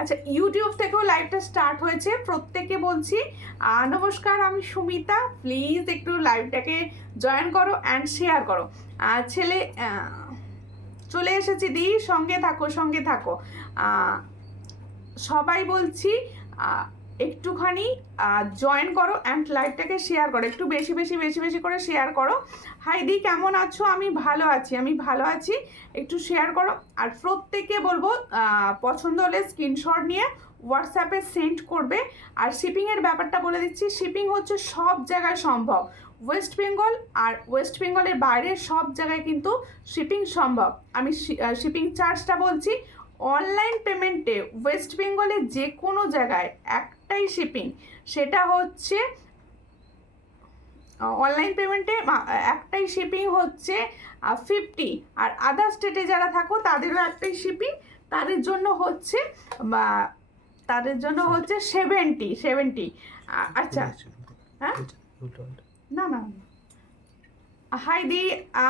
আচ্ছা, ইউটিউব থেকেও লাইভটা স্টার্ট হয়েছে, প্রত্যেকে বলছি নমস্কার, আমি সুমিতা, প্লিজ একটু লাইভটাকে জয়েন করো অ্যান্ড শেয়ার করো। ছেলে চলে এসেছি দি, সঙ্গে থাকো সঙ্গে থাকো। সবাই বলছি একটুখানি জয়েন করো অ্যান্ড লাইভটাকে শেয়ার করো, একটু বেশি বেশি বেশি বেশি করে শেয়ার করো। হাই দি, কেমন আছো? আমি ভালো আছি, আমি ভালো আছি, একটু শেয়ার করো। আর প্রত্যেককে বলবো পছন্দ হলে স্ক্রিনশট নিয়ে হোয়াটসঅ্যাপে সেন্ড করবে। আর শিপিংয়ের ব্যাপারটা বলে দিচ্ছি, শিপিং হচ্ছে সব জায়গায় সম্ভব, ওয়েস্ট বেঙ্গল আর ওয়েস্ট বেঙ্গলের বাইরে সব জায়গায় কিন্তু শিপিং সম্ভব। আমি শিপিং চার্জটা বলছি, অনলাইন পেমেন্টে ওয়েস্ট বেঙ্গলের যে কোনো জায়গায় একটাই শিপিং, সেটা হচ্ছে অনলাইন পেমেন্টে একটাই শিপিং হচ্ছে 50। আর আদার স্টেটে যারা থাকো তাদেরও একটাই শিপিং, তাদের জন্য হচ্ছে 70। আচ্ছা, হ্যাঁ, না না, হাই দি,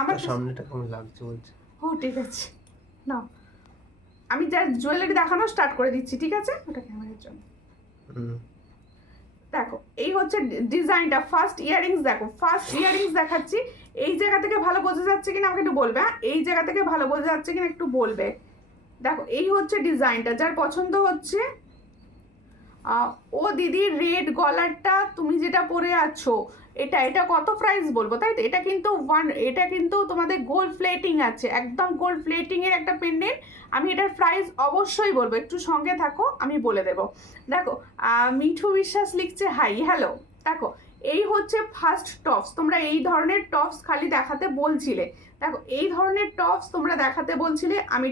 আমার সামনেটা কেমন লাগছে বলছে। ও ঠিক আছে, না আমি যা জুয়েলারি দেখানো স্টার্ট করে দিচ্ছি, ঠিক আছে? ওটা ক্যামেরার জন্য। দেখো, এই হচ্ছে ডিজাইনটা। ফার্স্ট ইয়ারিংস দেখো, ফার্স্ট ইয়ারিংস দেখাচ্ছি। এই জায়গা থেকে ভালো বোঝা যাচ্ছে কিনা আমাকে একটু বলবে। হ্যাঁ, এই জায়গা থেকে ভালো বোঝা যাচ্ছে কিনা একটু বলবে। দেখো, এই হচ্ছে ডিজাইনটা, যার পছন্দ হচ্ছে। ও দিদি, রেড গলারটা তুমি যেটা পরে আছো, এটা কত প্রাইস বলবো, তাই তো? এটা কিন্তু তোমাদের গোল্ড প্লেটিং আছে, একদম গোল্ড প্লেটিং এর একটা পেন্ডেন্ট। আমি এটার প্রাইস অবশ্যই বলবো, একটু সঙ্গে থাকো, আমি বলে দেবো। দেখো, মিঠু বিশ্বাস লিখছে হাই, হ্যালো। দেখো, এই হচ্ছে ফার্স্ট টপস। তোমরা এই ধরনের টপস খালি দেখাতে বলছিলে, দেখো এই ধরনের টপস তোমরা দেখাতে বলছিলে, আমি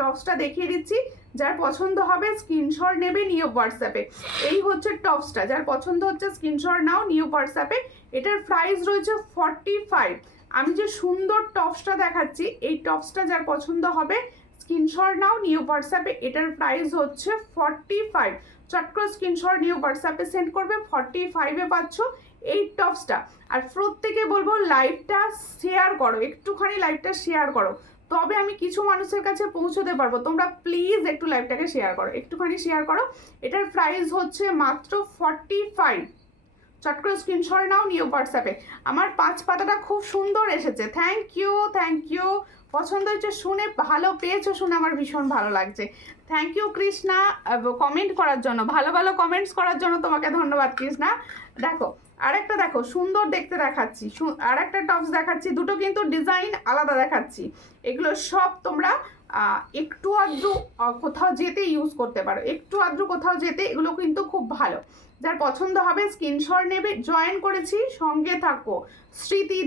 টপসটা দেখিয়ে দিচ্ছি। যার পছন্দ হবে স্ক্রিনশট নেবে, নিয়ে হোয়াটসঅ্যাপে। এই হচ্ছে টপসটা, যার পছন্দ হচ্ছে স্ক্রিনশট নাও, নিয়ে হোয়াটসঅ্যাপে। এটার প্রাইস রয়েছে 45। আমি যে সুন্দর টপসটা দেখাচ্ছি, এই টপসটা যার পছন্দ হবে স্ক্রিনশট নাও, নিয়ে হোয়াটসঅ্যাপে। এটার প্রাইস হচ্ছে 45। চট করে স্ক্রিনশট নিয়ে হোয়াটসঅ্যাপে সেন্ড করবে, 45-এ পাচ্ছ এই টপসটা। আর প্রত্যেকে বলবো লাইভটা শেয়ার করো, একটুখানি লাইভটা শেয়ার করো, তবে আমি কিছু মানুষের কাছে পৌঁছতে পারবো। তোমরা প্লিজ একটু লাইভটাকে শেয়ার করো, একটুখানি শেয়ার করো। এটার প্রাইস হচ্ছে মাত্র 45। চট করে স্ক্রিনশট নাও, নিয়ে হোয়াটসঅ্যাপে। আমার 5 পাতাটা খুব সুন্দর এসেছে, থ্যাংক ইউ থ্যাংক ইউ। পছন্দ হয়েছে শুনে, ভালো পেয়েছো শুনে আমার ভীষণ ভালো লাগছে। থ্যাংক ইউ কৃষ্ণা, কমেন্ট করার জন্য, ভালো ভালো কমেন্টস করার জন্য তোমাকে ধন্যবাদ কৃষ্ণা। দেখো, আরেকটা দেখো, সুন্দর দেখতে দেখাচ্ছি, আরেকটা টপস দেখাচ্ছি, দুটো কিন্তু ডিজাইন আলাদা দেখাচ্ছি। এগুলো সব তোমরা একটু আধটু কোথাও যেতে ইউজ করতে পারো, একটু আধটু কোথাও যেতে, এগুলো কিন্তু খুব ভালো। যার পছন্দ হবে স্ক্রিনশট নেবে। জয়েন করেছি, সঙ্গে থাকো। স্মৃতি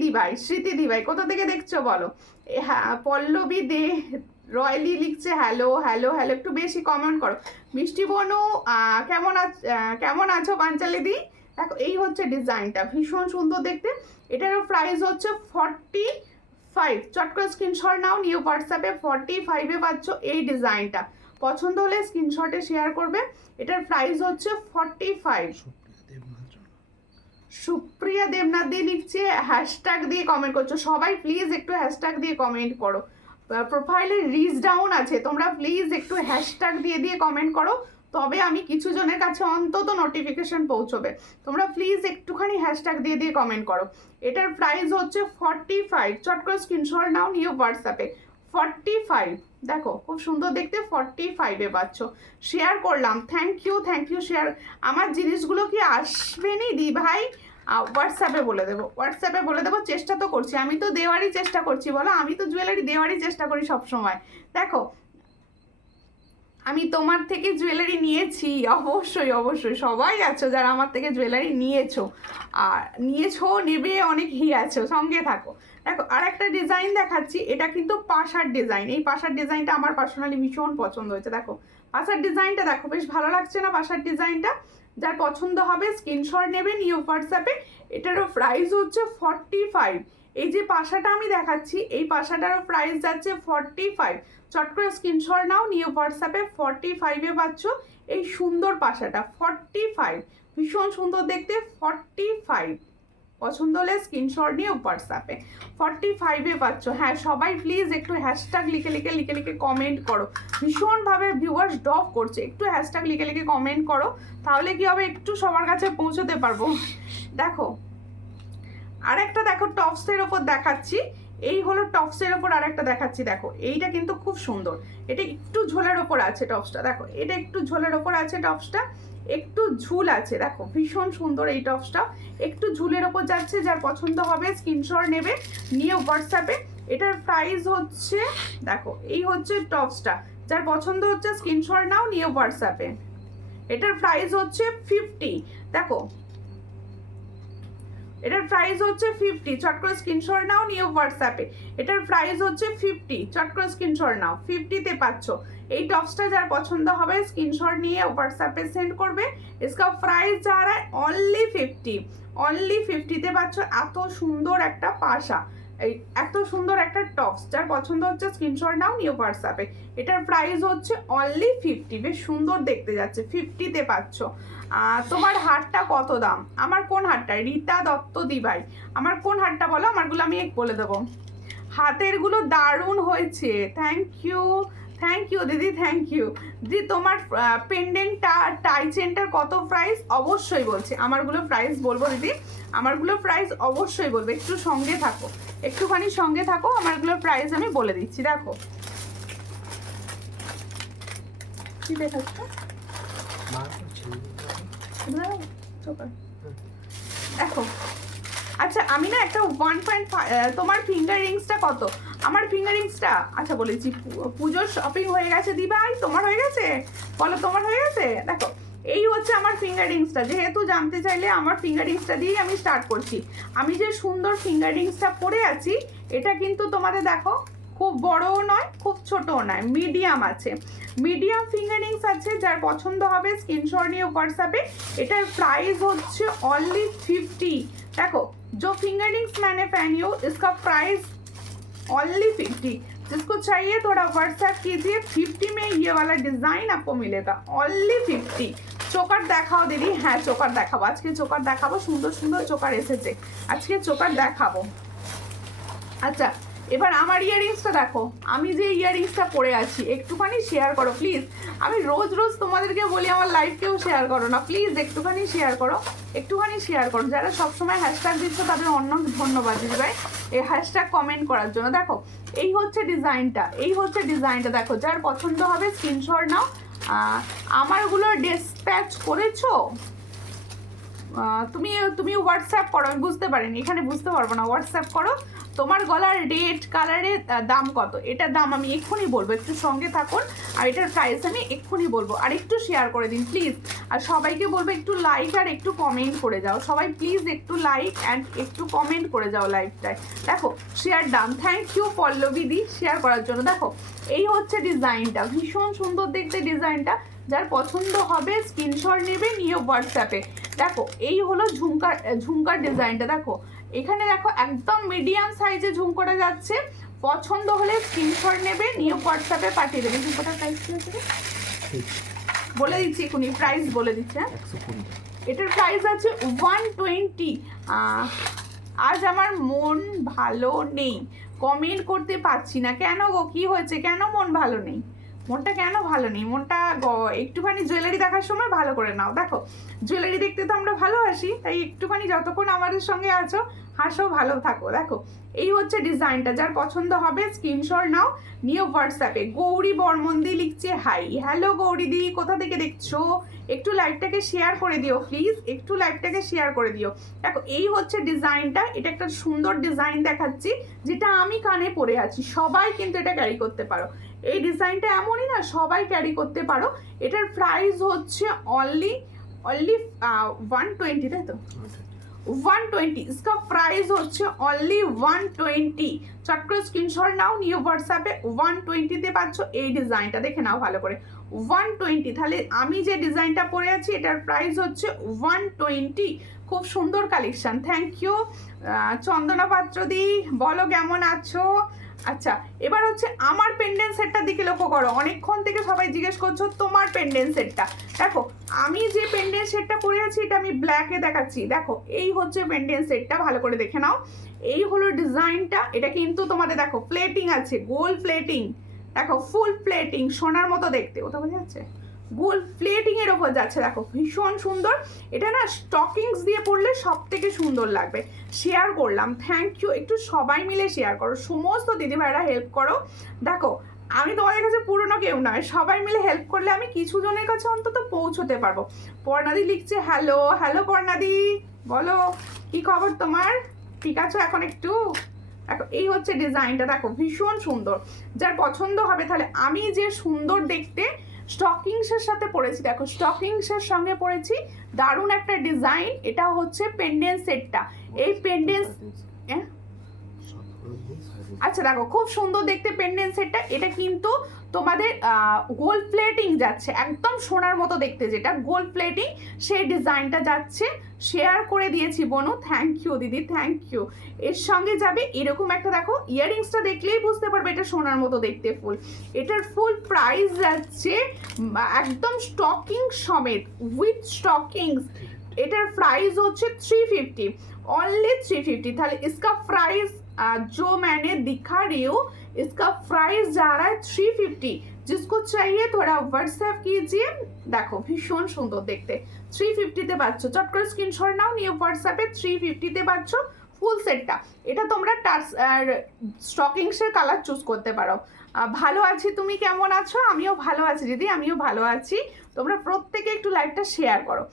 দিবাই কোথা থেকে দেখছো বলো? হ্যাঁ, পল্লবী দে রয়্যালি লিখছে হ্যালো হ্যালো হ্যালো, একটু বেশি কমেন্ট করো। মিষ্টি বনু, কেমন আছো পাঞ্চালি দি? দেখো, এই হচ্ছে ডিজাইনটা, ভীষণ সুন্দর দেখতে। এটারও প্রাইস হচ্ছে 45। চট করে স্ক্রিনশট নাও, নিউ হোয়াটসঅ্যাপে। 45-এ পাচ্ছ এই ডিজাইনটা। পছন্দ হলে স্ক্রিনশটে শেয়ার করবে। এটার প্রাইস হচ্ছে 45। সুপ্রিয়া দেবনাথ দিয়ে লিখছে, হ্যাশট্যাগ দিয়ে কমেন্ট করছো। সবাই প্লিজ একটু হ্যাশট্যাগ দিয়ে কমেন্ট করো। প্রোফাইলে রিচ ডাউন আছে, তোমরা প্লিজ একটু হ্যাশট্যাগ দিয়ে দিয়ে কমেন্ট করো, তবে আমি কিছু জনের কাছে অন্তত নোটিফিকেশন পৌঁছবে। তোমরা প্লিজ একটুখানি হ্যাশট্যাগ দিয়ে দিয়ে কমেন্ট করো। এটার প্রাইস হচ্ছে 45। চট করে স্ক্রিনশট নাও, নিয়ে হোয়াটসঅ্যাপে। 45, দেখো খুব সুন্দর দেখতে, 45-এ পাচ্ছ। শেয়ার করলাম, থ্যাংক ইউ শেয়ার। আমার জিনিসগুলো কি আসবে নি দি ভাই? হোয়াটসঅ্যাপে বলে দেবো, চেষ্টা তো করছি, আমি তো দেওয়ারই চেষ্টা করছি, বলো, আমি তো জুয়েলারি দেওয়ারই চেষ্টা করি সব সময়। দেখো, আমি তোমার থেকে জুয়েলারি নিয়েছি, অবশ্যই সবাই আছো যারা আমার থেকে জুয়েলারি নিয়েছো, আর নেবে অনেকেই আছো, সঙ্গে থাকো। দেখো, আর একটা ডিজাইন দেখাচ্ছি, এটা কিন্তু পাশার ডিজাইন। এই পাশার ডিজাইনটা আমার পার্সোনালি ভীষণ পছন্দ হয়েছে। দেখো, পাশার ডিজাইনটা দেখো, বেশ ভালো লাগছে না পাশার ডিজাইনটা? যার পছন্দ হবে স্ক্রিনশট নেবে, নিউ হোয়াটসঅ্যাপে। এটারও প্রাইস হচ্ছে 45। এই যে পাশাটা আমি দেখাচ্ছি, এই পাশাটারও প্রাইস যাচ্ছে 45। চট করে স্ক্রিনশট নাও, নিউ হোয়াটসঅ্যাপে। 45-এ পাচ্ছ এই সুন্দর পাশাটা, 45, ভীষণ সুন্দর দেখতে, 45। পছন্দ হলে স্ক্রিনশট নিয়ে হোয়াটসঅ্যাপে 45-এ পাচ্ছ। হ্যাঁ সবাই প্লিজ একটু হ্যাশট্যাগ লিখে কমেন্ট করো, ভীষণভাবে ভিউয়ার্স ড্রপ করছে, একটু হ্যাশট্যাগ লিখে কমেন্ট করো, তাহলে কি হবে একটু সবার কাছে পৌঁছতে পারবো। দেখো আরেকটা দেখো টপসের ওপর দেখাচ্ছি, এই হলো টপসের ওপর আরেকটা দেখাচ্ছি। দেখো এইটা কিন্তু খুব সুন্দর, এটা একটু ঝোলের ওপর আছে টপসটা, দেখো এটা একটু ঝোলের ওপর আছে টপসটা, একটু ঝুল আছে, দেখো ভীষণ সুন্দর এই টপসটা, একটু ঝুলের ওপর যাচ্ছে। যার পছন্দ হবে স্ক্রিনশট নেবে নিয়ে হোয়াটসঅ্যাপে। এটার প্রাইস হচ্ছে, দেখো এই হচ্ছে টপসটা, যার পছন্দ হচ্ছে স্ক্রিনশট নাও নিয়ে হোয়াটসঅ্যাপে। এটার প্রাইস হচ্ছে 50। দেখো এটার প্রাইস হচ্ছে 50, চট করে স্ক্রিনশট নাও নিয়ে হোয়াটসঅ্যাপে। এটার প্রাইস হচ্ছে 50, চট করে স্ক্রিনশট নাও, 50-তে পাচ্ছ। এই টপসটা যার পছন্দ হবে স্ক্রিনশট নিয়ে হোয়াটসঅ্যাপে সেন্ড করবে। इसका প্রাইস যা রা অনলি 50, অনলি 50-তে পাচ্ছ। এত সুন্দর একটা পাশা, এই এত সুন্দর একটা টপস, যার পছন্দ হচ্ছে স্ক্রিনশট নাও নিয়ে হোয়াটসঅ্যাপে। এটার প্রাইস হচ্ছে অনলি 50, বেশ সুন্দর দেখতে যাচ্ছে, 50-তে পাচ্ছ। তোমার হারটা কত দাম? আমার কোন হারটা? রীতা দত্ত দিভাই, আমার কোন হারটা বলো, আমারগুলো আমি বলে দেবো। হাতেরগুলো দারুণ হয়েছে, থ্যাংক ইউ দিদি, থ্যাংক ইউ দিদি। তোমার পেন্ডেন্টটা টাই চেনটার কত প্রাইস? অবশ্যই বলছি, আমারগুলো প্রাইস বলবো দিদি, আমারগুলো প্রাইস অবশ্যই বলবো, একটু সঙ্গে থাকো, একটুখানি সঙ্গে থাকো, আমারগুলোর প্রাইস আমি বলে দিচ্ছি। দেখো কি দেখাচ্ছ, দেখো আচ্ছা আমি না একটা 1.5, তোমার ফিঙ্গার রিংসটা কত? আমার ফিঙ্গার রিংসটা আচ্ছা বলেছি, পুজোর শপিং হয়ে গেছে দি ভাই, তোমার হয়ে গেছে? বলো তোমার হয়ে গেছে? দেখো এই হচ্ছে আমার ফিঙ্গার রিংসটা, যেহেতু জানতে চাইলে আমার ফিঙ্গার রিংসটা দিয়েই আমি স্টার্ট করছি। আমি যে সুন্দর ফিঙ্গার রিংসটা পরে আছি, এটা কিন্তু তোমাদের দেখো খুব বড়ও নয় খুব ছোটও নয়, মিডিয়াম আছে, মিডিয়াম ফিঙ্গার রিংস আছে। যার পছন্দ হবে স্ক্রিনশট নিয়ে হোয়াটসঅ্যাপে। এটার প্রাইস হচ্ছে অনলি 50। देखो जो फिंगर रिंग्स मैंने पहनी हो इसका प्राइस ओनली 50। जिसको चाहिए थोड़ा व्हाट्सएप कीजिए, 50 में ये वाला डिजाइन आपको मिलेगा, ओनली 50। চোকার দেখাও দিদি। হ্যাঁ চোকার দেখাবো, আজকে চোকার দেখাবো, সুন্দর সুন্দর চোকার এসেছে, আজকে চোকার দেখাবো। আচ্ছা এবার আমার ইয়াররিংসটা দেখো, আমি যে ইয়াররিংসটা পরে আছি, একটুখানি শেয়ার করো প্লিজ। আমি রোজ রোজ তোমাদেরকে বলি আমার লাইভকেও শেয়ার করো না, প্লিজ একটুখানি শেয়ার করো, একটুখানি শেয়ার করো। যারা সবসময় হ্যাশট্যাগ দিচ্ছ তাদের অন্য ধন্যবাদ দিদি ভাই, এই হ্যাশট্যাগ কমেন্ট করার জন্য। দেখো এই হচ্ছে ডিজাইনটা, এই হচ্ছে ডিজাইনটা, দেখো যার পছন্দ হবে স্ক্রিনশট নাও। আমারগুলো ডিসপ্যাচ করেছো তুমি, তুমি হোয়াটসঅ্যাপ করো, আমি বুঝতে পারিনি, এখানে বুঝতে পারবো না, হোয়াটসঅ্যাপ করো। তোমার গলার রেড কালারের দাম কত? এটার দাম আমি এক্ষুনি বলবো, একটু সঙ্গে থাকুন, আর এটার প্রাইস আমি এক্ষুনি বলবো। আর একটু শেয়ার করে দিন প্লিজ, আর সবাইকে বলবো একটু লাইক আর একটু কমেন্ট করে যাও, সবাই প্লিজ একটু লাইক অ্যান্ড একটু কমেন্ট করে যাও লাইভটায়। দেখো share done, thank you Pallavi দি শেয়ার করার জন্য। দেখো এই হচ্ছে ডিজাইনটা, ভীষণ সুন্দর দেখতে ডিজাইনটা, যার পছন্দ হবে স্ক্রিনশট নেবে নিয়ে হোয়াটসঅ্যাপে। দেখো এই হলো ঝুমকার ডিজাইনটা, দেখো এখানে দেখো একদম মিডিয়াম সাইজে ঝুমকোটা যাচ্ছে, পছন্দ হলে স্ক্রিনশট নেবে নিয়ে হোয়াটসঅ্যাপে পাঠিয়ে দেবে। ঝুমকোটার প্রাইস কি হচ্ছে বলে দিচ্ছি, এখনই প্রাইস বলে দিচ্ছে। এটার প্রাইস আছে 120। আজ আমার মন ভালো নেই, কমেন্ট করতে পারছি না, কেন গো কি হয়েছে, কেন মন ভালো নেই? মনটা কেন ভালো নেই? মনটা একটুখানি জুয়েলারি দেখার সময় ভালো করে নাও। দেখো জুয়েলারি দেখতে তো আমরা ভালোবাসি, তাই একটুখানি যতক্ষণ আমাদের সঙ্গে আছো হাসো, ভালো থাকো। দেখো এই হচ্ছে ডিজাইনটা, যার পছন্দ হবে স্ক্রিনশট নাও নিয়ে হোয়াটসঅ্যাপে। গৌরী বর্মন্দি লিখছে হাই, হ্যালো গৌরী দি, কোথা থেকে দেখছো? একটু লাইভটাকে শেয়ার করে দিও প্লিজ, একটু লাইভটাকে শেয়ার করে দিও। দেখো এই হচ্ছে ডিজাইনটা, এটা একটা সুন্দর ডিজাইন দেখাচ্ছি, যেটা আমি কানে পরে আছি, সবাই কিন্তু এটা ক্যারি করতে পারো। এই ডিজাইনটা এমনই না, সবাই ক্যারি করতে পারো। এটার প্রাইস হচ্ছে অনলি 120, তাই তো 120। इसका प्राइस হচ্ছে অনলি 120। চট করে স্ক্রিনশট নাও নিয়ে হোয়াটসঅ্যাপে 120-তে পাচ্ছ। এই ডিজাইনটা দেখে নাও ভালো করে, 120। তাহলে আমি যে ডিজাইনটা পরে আছি এটার প্রাইস হচ্ছে 120। খুব সুন্দর কালেকশন। থ্যাংক ইউ চন্দনা পাত্রদি, বলো কেমন আছো। আচ্ছা, এবার হচ্ছে আমার পেন্ডেন্ট সেটটার দিকে লক্ষ্য করো। অনেকক্ষণ থেকে সবাই জিজ্ঞেস করছো তোমার পেন্ডেন্ট সেটটা। দেখো আমি যে পেন্ডেন্ট সেটটা পরে আছি এটা আমি ব্ল্যাকে দেখাচ্ছি। দেখো এই হচ্ছে পেন্ডেন্ট সেটটা, ভালো করে দেখে নাও। এই হলো ডিজাইনটা। এটা কিন্তু তোমাদের দেখো প্লেটিং আছে, গোল্ড প্লেটিং, দেখো ফুল প্লেটিং, সোনার মতো দেখতে, ওটা বোঝা যাচ্ছে, গোল্ড প্লেটিং এর ওপর যাচ্ছে। দেখো ভীষণ সুন্দর। এটা না স্টকিংস দিয়ে পরলে সব থেকে সুন্দর লাগবে। শেয়ার করলাম, থ্যাংক ইউ। একটু সবাই মিলে শেয়ার করো, সমস্ত দিদিভাইরা হেল্প করো। দেখো আমি তোমাদের কাছে পুরনো কেউ নয়, সবাই মিলে হেল্প করলে আমি কিছু জনের কাছে অন্তত পৌঁছতে পারবো। পর্ণাদি লিখছে হ্যালো। হ্যালো পর্ণাদি, বলো কি খবর তোমার, ঠিক আছো এখন একটু। দেখো এই হচ্ছে ডিজাইনটা, দেখো ভীষণ সুন্দর। যার পছন্দ হবে, তাহলে আমি যে সুন্দর দেখতে স্টকিংসের সাথে পরেছি, দেখো স্টকিংসের সঙ্গে পরেছি, দারুণ একটা ডিজাইন। এটা হচ্ছে পেন্ডেন্ট সেটটা। এই পেন্ডেন্ট, আচ্ছা দেখো খুব সুন্দর দেখতে পেন্ডেন্ট সেটটা। এটা কিন্তু তোমাদের গোল্ড প্লেটিং যাচ্ছে, একদম সোনার মতো দেখতে, যেটা গোল্ড প্লেটিং সেই ডিজাইনটা যাচ্ছে। শেয়ার করে দিয়েছি বনু, থ্যাংক ইউ দিদি, থ্যাংক ইউ। এর সঙ্গে যাবে এরকম একটা, দেখো ইয়াররিংসটা দেখলেই বুঝতে পারবে এটা সোনার মতো দেখতে ফুল। এটার ফুল প্রাইস যাচ্ছে একদম স্টকিং সমেত, উইথ স্টকিংস। এটার প্রাইস হচ্ছে 350, অনলি 350। তাহলে इसका प्राइस जो मैंने दिखा रही हूँ, इसका प्राइस जा रहा है 350। जिसको चाहिए थोड़ा व्हाट्सएप कीजिए। देखो भीषण सुंदर देखते, 350 তে পাচ্ছ। চট করে স্ক্রিনশট নাও, নিয়ে হোয়াটসঅ্যাপে 350 তে পাচ্ছ ফুল সেটটা। এটা তোমরা টাচ স্টকিংসের কালার চুজ করতে পারো। ভালো আছি, তুমি কেমন আছো? আমিও ভালো আছি দিদি, আমিও ভালো আছি। তোমরা প্রত্যেকে একটু লাইভটা শেয়ার করো।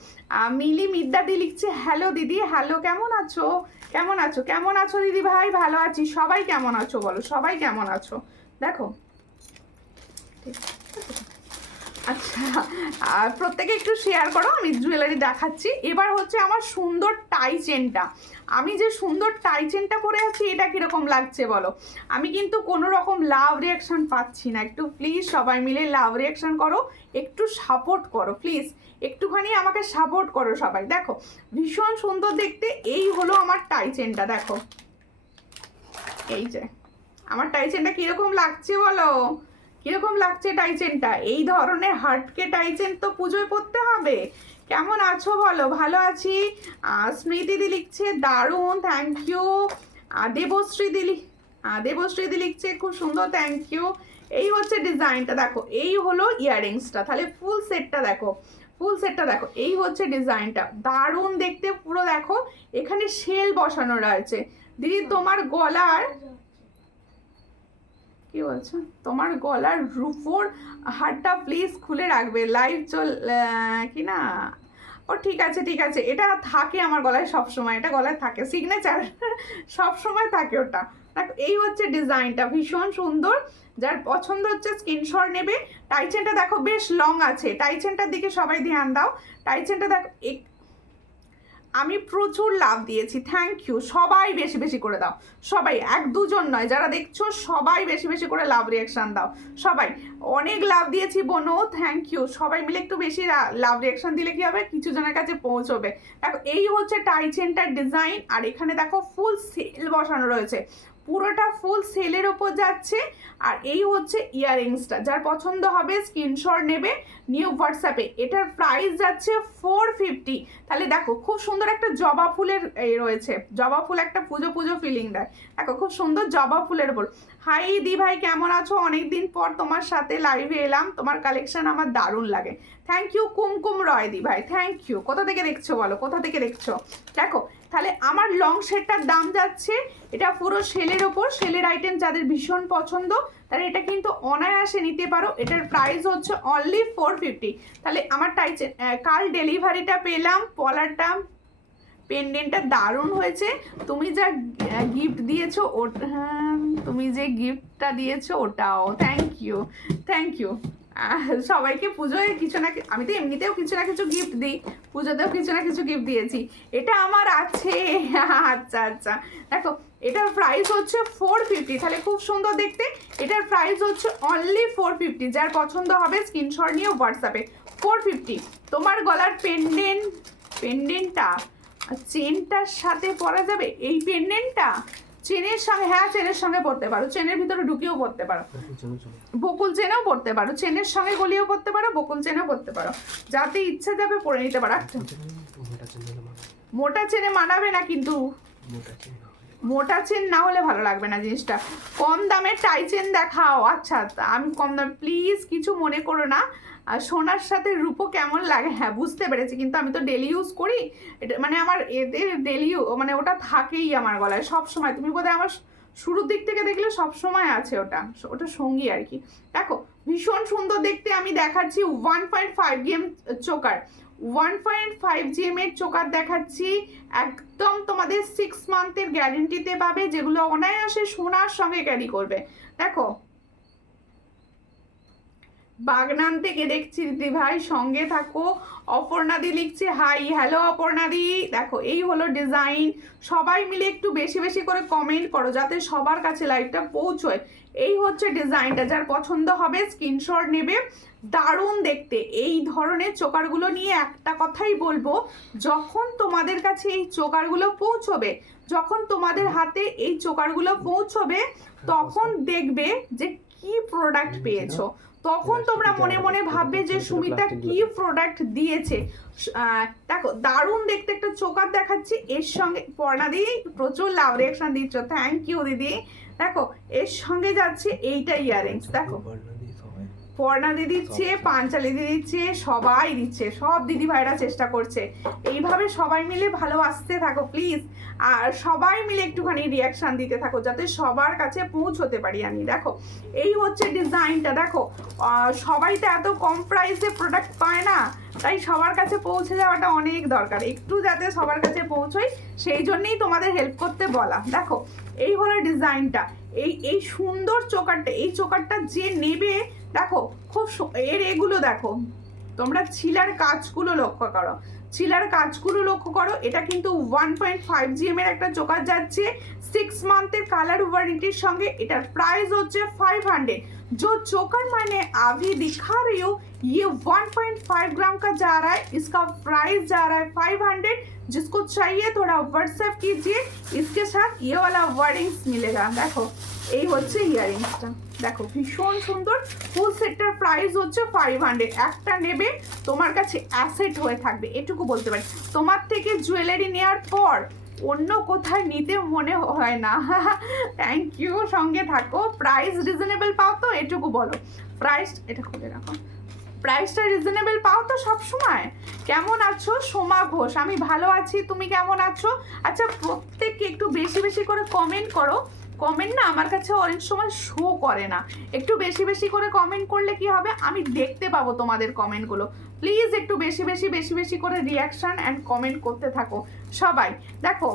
মিলি মিদ্দাদি লিখছে হ্যালো দিদি, হ্যালো, কেমন আছো, কেমন আছো, কেমন আছো দিদি ভাই? ভালো আছি। সবাই কেমন আছো বলো, সবাই কেমন আছো? দেখো আচ্ছা, প্রত্যেকে একটু শেয়ার করো, আমি জুয়েলারি দেখাচ্ছি। এবার হচ্ছে আমার সুন্দর টাই চেনটা। আমি যে সুন্দর টাই চেনটা পরে আছি এটা কীরকম লাগছে বলো। আমি কিন্তু কোনো রকম লাভ রিয়াকশান পাচ্ছি না। একটু প্লিজ সবাই মিলে লাভ রিয়াকশান করো, একটু সাপোর্ট করো প্লিজ, একটুখানি আমাকে সাপোর্ট করো সবাই। দেখো ভীষণ সুন্দর দেখতে। এই হলো আমার টাই চেনটা, দেখো এই যে আমার টাই চেনটা কীরকম লাগছে বলো, কিরকম লাগছে টাই চেনটা? এই ধরনের হার্টকে টাই চেন তো পুজোয় পরতে হবে। কেমন আছো বলো? ভালো আছি। স্মৃতিদি লিখছে দারুণ, থ্যাংক ইউ। দেবশ্রীদি লিখছে খুব সুন্দর, থ্যাংক ইউ। এই হচ্ছে ডিজাইনটা, দেখো এই হলো ইয়াররিংসটা। তাহলে ফুল সেটটা দেখো, ফুল সেটটা দেখো, এই হচ্ছে ডিজাইনটা, দারুণ দেখতে পুরো। দেখো এখানে শেল বসানো রয়েছে। দিদি তোমার গলার কি বলছো, তোমার গলার রুপোর হারটা প্লিজ খুলে রাখবে, লাইভ চল কি না। ও ঠিক আছে ঠিক আছে, এটা থাকে আমার গলায় সব সময়, এটা গলায় থাকে, সিগনেচার সব সময় থাকে ওটা। দেখো এই হচ্ছে ডিজাইনটা, ভীষণ সুন্দর। যার পছন্দ হচ্ছে স্ক্রিনশট নেবে। টাই চেনটা দেখো বেশ লং আছে, টাই চেনটার দিকে সবাই ধ্যান দাও। টাই চেনটা দেখো, আমি প্রচুর লাভ দিয়েছি, থ্যাংক ইউ। সবাই বেশি বেশি করে দাও, সবাই, এক দুজন নয়, যারা দেখছো সবাই বেশি বেশি করে লাভ রিয়াকশান দাও। সবাই অনেক লাভ দিয়েছি বোনো, থ্যাংক ইউ। সবাই মিলে একটু বেশি লাভ রিয়াকশান দিলে কি হবে, কিছু জনের কাছে পৌঁছবে। দেখো এই হচ্ছে টাই চেনটার ডিজাইন। আর এখানে দেখো ফুল সেল বসানো রয়েছে, পুরোটা ফুল সেলের ওপর যাচ্ছে। আর এই হচ্ছে ইয়াররিংসটা, যার পছন্দ হবে স্ক্রিনশট নেবে, নিউ হোয়াটসঅ্যাপে। এটার প্রাইস যাচ্ছে 450। তাহলে দেখো খুব সুন্দর একটা জবা ফুলের রয়েছে, জবা ফুল একটা পুজো পুজো ফিলিং দেয়। দেখো খুব সুন্দর জবা ফুলের উপর। হাই দি ভাই, কেমন আছো? অনেকদিন পর তোমার সাথে লাইভে এলাম, তোমার কালেকশন আমার দারুণ লাগে, থ্যাংক ইউ। কুমকুম রয় দি ভাই, থ্যাংক ইউ। কোথা থেকে দেখছো বলো, কোথা থেকে দেখছো? দেখো তাহলে আমার লং সেটটার দাম যাচ্ছে, এটা পুরো সেলের ওপর, সেলের আইটেম যাদের ভীষণ পছন্দ তাহলে এটা কিন্তু অনায়াসে নিতে পারো। এটার প্রাইস হচ্ছে অনলি 450। তাহলে আমার কাল ডেলিভারিটা পেলাম, পলারটা পেন্ডেন্টটা দারুণ হয়েছে। তুমি যা গিফট দিয়েছো ওটা, তুমি যে গিফটটা দিয়েছো ওটাও, থ্যাংক ইউ, থ্যাংক ইউ। সবাইকে পুজোয় কিছু না আমি তো এমনিতেও কিছু না কিছু গিফট দিই, পুজোতেও কিছু না কিছু গিফট দিয়েছি। এটা আমার আছে। আচ্ছা আচ্ছা, দেখো এটার প্রাইস হচ্ছে 450, তাহলে খুব সুন্দর দেখতে। এটার প্রাইস হচ্ছে অনলি 450। যার পছন্দ হবে স্ক্রিনশট নিয়ে হোয়াটসঅ্যাপে 450। তোমার গলার পেন্ডেন্টটা চেনটার সাথে পরা যাবে। এই পেন্ডেন্টটা চেনের সঙ্গে, হ্যাঁ চেনের সঙ্গে পড়তে পারো, চেনের ভিতরে ঢুকিয়েও পড়তে পারো, বকুল চেনেও পড়তে পারো, চেনের সঙ্গে গলিয়েও পড়তে পারো, বকুল চেনেও পড়তে পারো, যাতে ইচ্ছা যাবে পরে নিতে পারো। মোটা চেনে মানাবে না, কিন্তু মোটা চেন না হলে ভালো লাগবে না জিনিসটা। কম দামের টাই চেন দেখাও। আচ্ছা আমি কম দাম, প্লিজ কিছু মনে করো না। আর সোনার সাথে রূপো কেমন লাগে, হ্যাঁ বুঝতে পেরেছি, কিন্তু আমি তো ডেলি ইউজ করি এটা, মানে আমার এদের ডেলি মানে ওটা থাকেই আমার গলায় সব সময়। তুমি বোধহয় আমার শুরুর দিক থেকে দেখলে সব সময় আছে ওটা সঙ্গী আর কি। দেখো ভীষণ সুন্দর দেখতে। আমি দেখাচ্ছি 1.5 GM চোকার, 1.5 GM এর চোকার দেখাচ্ছি। একদম তোমাদের 6 মান্থের গ্যারেন্টিতে পাবে, যেগুলো অনায়াসে সোনার সঙ্গে ক্যারি করবে। দেখো বাগনান থেকে দেখছি দিদি ভাই, সঙ্গে থাকো। অপর্ণাদি লিখছে হাই, হ্যালো অপর্ণাদি। দেখো এই হলো ডিজাইন। সবাই মিলে একটু বেশি বেশি করে কমেন্ট করো যাতে সবার কাছে লাইভটা পৌঁছয়। এই হচ্ছে ডিজাইনটা, যার পছন্দ হবে স্ক্রিনশট নেবে। দারুণ দেখতে। এই ধরনের চোকারগুলো নিয়ে একটা কথাই বলবো, যখন তোমাদের কাছে এই চোকারগুলো পৌঁছবে, যখন তোমাদের হাতে এই চোকারগুলো পৌঁছবে, তখন দেখবে যে কি প্রোডাক্ট পেয়েছো। তখন তোমরা মনে মনে ভাববে যে সুমিতা কি প্রোডাক্ট দিয়েছে। দেখো দারুণ দেখতে একটা চোকার দেখাচ্ছি। এর সঙ্গে পর্ণা দিদি প্রচুর লাভ রিয়াকশন দিচ্ছ, থ্যাংক ইউ দিদি। দেখো এর সঙ্গে যাচ্ছে এইটা ইয়াররিংস। দেখো পর্ণা দিদি দিচ্ছে, পাঞ্চালি দিদি দিচ্ছে, সবাই দিচ্ছে, সব দিদি ভাইরা চেষ্টা করছে। এইভাবে সবাই মিলে ভালোবাসতে থাকো প্লিজ, আর সবাই মিলে একটুখানি রিয়াকশান দিতে থাকো যাতে সবার কাছে পৌঁছতে পারি আমি। দেখো এই হচ্ছে ডিজাইনটা। দেখো সবাই তো এত কম প্রাইসে প্রোডাক্ট পায় না, তাই সবার কাছে পৌঁছে যাওয়াটা অনেক দরকার। একটু যাতে সবার কাছে পৌঁছয় সেই জন্যই তোমাদের হেল্প করতে বলা। দেখো এই হলো ডিজাইনটা। এই সুন্দর চোকারটা, এই চোকারটা যে নেবে, দেখো খুব এগুলো দেখো তোমরা ছিলার কাজগুলো লক্ষ্য করো, ছিলার কাজগুলো লক্ষ্য করো। এটা কিন্তু 1.5 GM এর একটা চোকার যাচ্ছে 6 মান্থের কালার ওয়ারেন্টির সঙ্গে। এটার প্রাইস হচ্ছে 500। जो चोकर मैंने अभी दिखा रही हूँ ये 1.5 ग्राम का जा रहा है, इसका प्राइस जा रहा है 500। जिसको चाहिए थोड़ा व्हाट्सएप कीजिए, इसके साथ ये वाला वायरिंग्स मिलेगा। देखो এই হচ্ছে ইয়ারিংসটা, দেখো ভীষণ সুন্দর। ফুল সেটটার প্রাইস হচ্ছে 500। একটা নেবে তোমার কাছে অ্যাসেট হয়ে থাকবে, এটুকু বলতে পারি। তোমার থেকে জুয়েলারি নেওয়ার পর অন্য কোথায় নিতে মনে হয় না। থ্যাংক ইউ, সঙ্গে থাকো। প্রাইস রিজনেবল পাও তো, এটুকু বলো। প্রাইস এটা খুলে রাখো, প্রাইসটা রিজনেবল পাও তো সব সময়। কেমন আছো সোমা ঘোষ? আমি ভালো আছি, তুমি কেমন আছো? আচ্ছা প্রত্যেককে একটু বেশি বেশি করে কমেন্ট করো। কমেন্ট না আমার কাছে অনেক সময় শো করে না, একটু বেশি বেশি করে কমেন্ট করলে কি হবে, আমি দেখতে পাবো তোমাদের কমেন্টগুলো। প্লিজ একটু বেশি বেশি বেশি বেশি করে রিয়াকশন অ্যান্ড কমেন্ট করতে থাকো সবাই। দেখো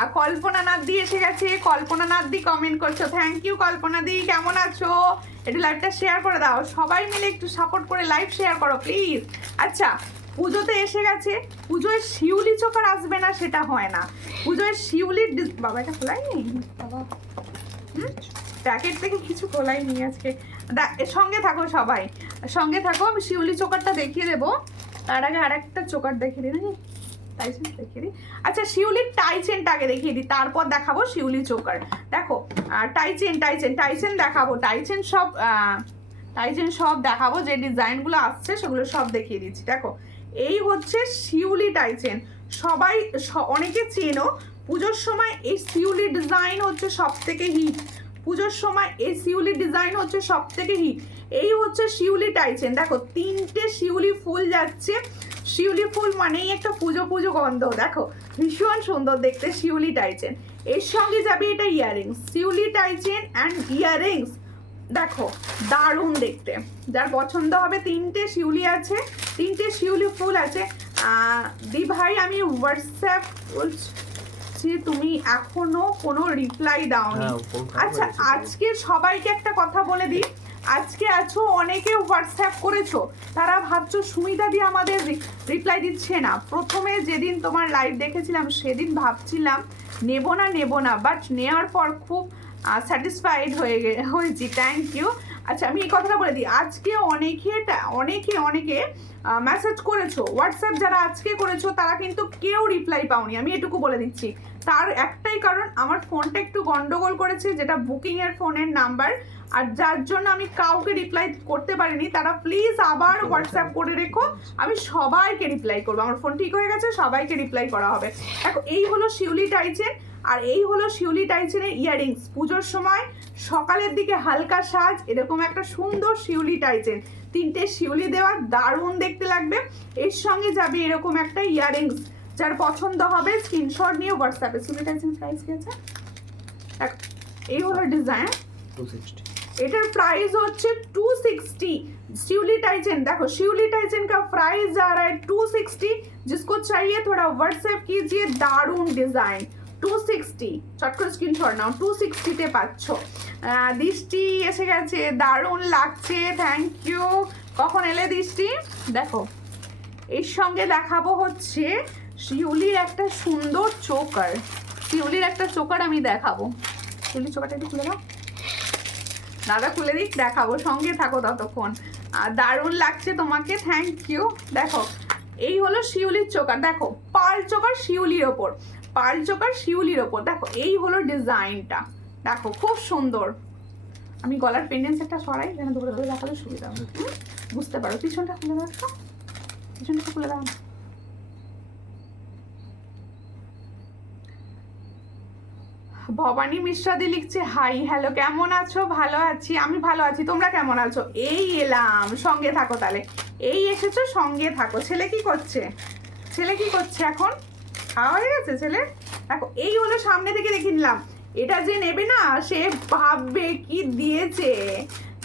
আর কল্পনা নাথদি এসে গেছে, কল্পনা নাথদি কমেন্ট করছো, থ্যাংক ইউ কল্পনা দি। কেমন আছো? একটু লাইভটা শেয়ার করে দাও, সবাই মিলে একটু সাপোর্ট করে লাইভ শেয়ার করো প্লিজ। আচ্ছা পুজোতে এসে গেছে, পুজোয় শিউলি চোকার আসবে না সেটা হয় না। পুজোয় শিউলির বাবা এটা খোলাই নি, বাবা প্যাকেট থেকে কিছু খোলাই নি আজকে। সঙ্গে থাকো সবাই, সঙ্গে থাকো। আমি শিউলি চোকারটা দেখিয়ে দেবো, তার আগে আর একটা চোকার দেখিয়ে দিই নাকি, টাইচেন দেখিয়ে দিই। আচ্ছা শিউলির টাইচেনটা আগে দেখিয়ে দিই, তারপর দেখাবো শিউলি চোকার। দেখো টাইচেন দেখাবো, টাইচেন সব দেখাবো, যে ডিজাইনগুলো আসছে সেগুলো সব দেখিয়ে দিচ্ছি। দেখো এই হচ্ছে শিউলি টাইচেন, সবাই অনেকে চেনো। পুজোর সময় এই শিউলি ডিজাইন হচ্ছে সব থেকে হিট, পুজোর সময় এই শিউলি ডিজাইন হচ্ছে সব থেকে হিট। এই হচ্ছে শিউলি টাইচেন। দেখো 3টে শিউলি ফুল যাচ্ছে, শিউলি ফুল মানেই একটা পুজো পুজো গন্ধ। দেখো ভীষণ সুন্দর দেখতে শিউলি টাইচেন। এর সঙ্গে যাবে এটা ইয়াররিংস, শিউলি টাইচেন অ্যান্ড ইয়াররিংস। দেখো দারুণ দেখতে, যার পছন্দ হবে। 3টে শিউলি আছে, 3টে শিউলি ফুল আছে। দি ভাই আমি হোয়াটসঅ্যাপ বলছি, তুমি এখনো কোনো রিপ্লাই দাওনি। আচ্ছা আজকে সবাইকে একটা কথা বলে দিই, আজকে আছো অনেকে হোয়াটসঅ্যাপ করেছো, তারা ভাবছো সুমিতা দি আমাদের রিপ্লাই দিচ্ছে না। প্রথমে যেদিন তোমার লাইভ দেখেছিলাম সেদিন ভাবছিলাম নেব না, বাট নেওয়ার পর খুব স্যাটিসফাইড হয়েছি। Thank you. আচ্ছা আমি এই কথাটা বলে দিই, আজকে অনেকে মেসেজ করেছো হোয়াটসঅ্যাপ, যারা আজকে করেছো তারা কিন্তু কেউ রিপ্লাই পাওনি, আমি এটুকু বলে দিচ্ছি। তার একটাই কারণ, আমার ফোনটা একটু গন্ডগোল করেছে, যেটা বুকিংয়ের ফোনের নাম্বার, আর যার জন্য আমি কাউকে রিপ্লাই করতে পারিনি। তারা প্লিজ আবার হোয়াটসঅ্যাপ করে রেখো, আমি সবাইকে রিপ্লাই করবো। আমার ফোন ঠিক হয়ে গেছে, সবাইকে রিপ্লাই করা হবে। দেখো এই হলো শিউলি টাইচেন, আর এই হলো শিউলি টাইচেনের ইয়াররিংস। পুজোর সময় সকালের দিকে হালকা সাজ, এরকম একটা সুন্দর শিউলি টাইচেন, 3টে শিউলি দেওয়া, দারুণ দেখতে লাগবে। এর সঙ্গে যাবে এরকম একটা ইয়াররিংস। যার পছন্দ হবে স্ক্রিনশট নিয়ে হোয়াটসঅ্যাপে। শিউলি টাইচেন প্রাইস কি আছে? এই হলো ডিজাইন, 260। এটার প্রাইস হচ্ছে 260। शिवली टाइचन, देखो शिवली टाइचन का प्राइस जा रहा है 260। जिसको चाहिए थोड़ा व्हाट्सएप कीजिए। दारुण डिजाइन 260, চট করে স্ক্রিনশট নাও। 260 তে পাচ্ছ। দৃষ্টি এসে গেছে, দারুণ লাগছে, থ্যাংক ইউ। কখন এলে দৃষ্টি? দেখো এর সঙ্গে দেখাবো হচ্ছে শিউলির একটা সুন্দর চোকার। শিউলির একটা চোকার আমি দেখাবো। শিউলির চোকারটা একটু খুলে দাও দাদা, খুলে দিক, দেখাবো, সঙ্গে থাকো ততক্ষণ। দারুণ লাগছে তোমাকে, থ্যাংক ইউ। দেখো এই হলো শিউলির চোকার, দেখো পার্ল চোকার শিউলির ওপর, পার্ল চোকার শিউলির ওপর। দেখো এই হলো ডিজাইনটা, দেখো খুব সুন্দর। আমি গলার পেন্ডেন্স একটা সরাই, যেন ধরে ধরে দেখালে সুবিধা হবে, বুঝতে পারো। পিছনটা খুলে দাও, পিছনটা খুলে দাও। ভবানী মিশ্রাদি লিখছে হাই হ্যালো, কেমন আছো? ভালো আছি, আমি ভালো আছি, তোমরা কেমন আছো? এই এলাম, সঙ্গে থাকো তাহলে। এই এসেছো, সঙ্গে থাকো। ছেলে কি করছে? ছেলে কি করছে এখন? খাওয়া হয়ে গেছে ছেলে? দেখো এই হলো, সামনে থেকে দেখে নিলাম। এটা যে নেবে না সে ভাববে কি দিয়েছে।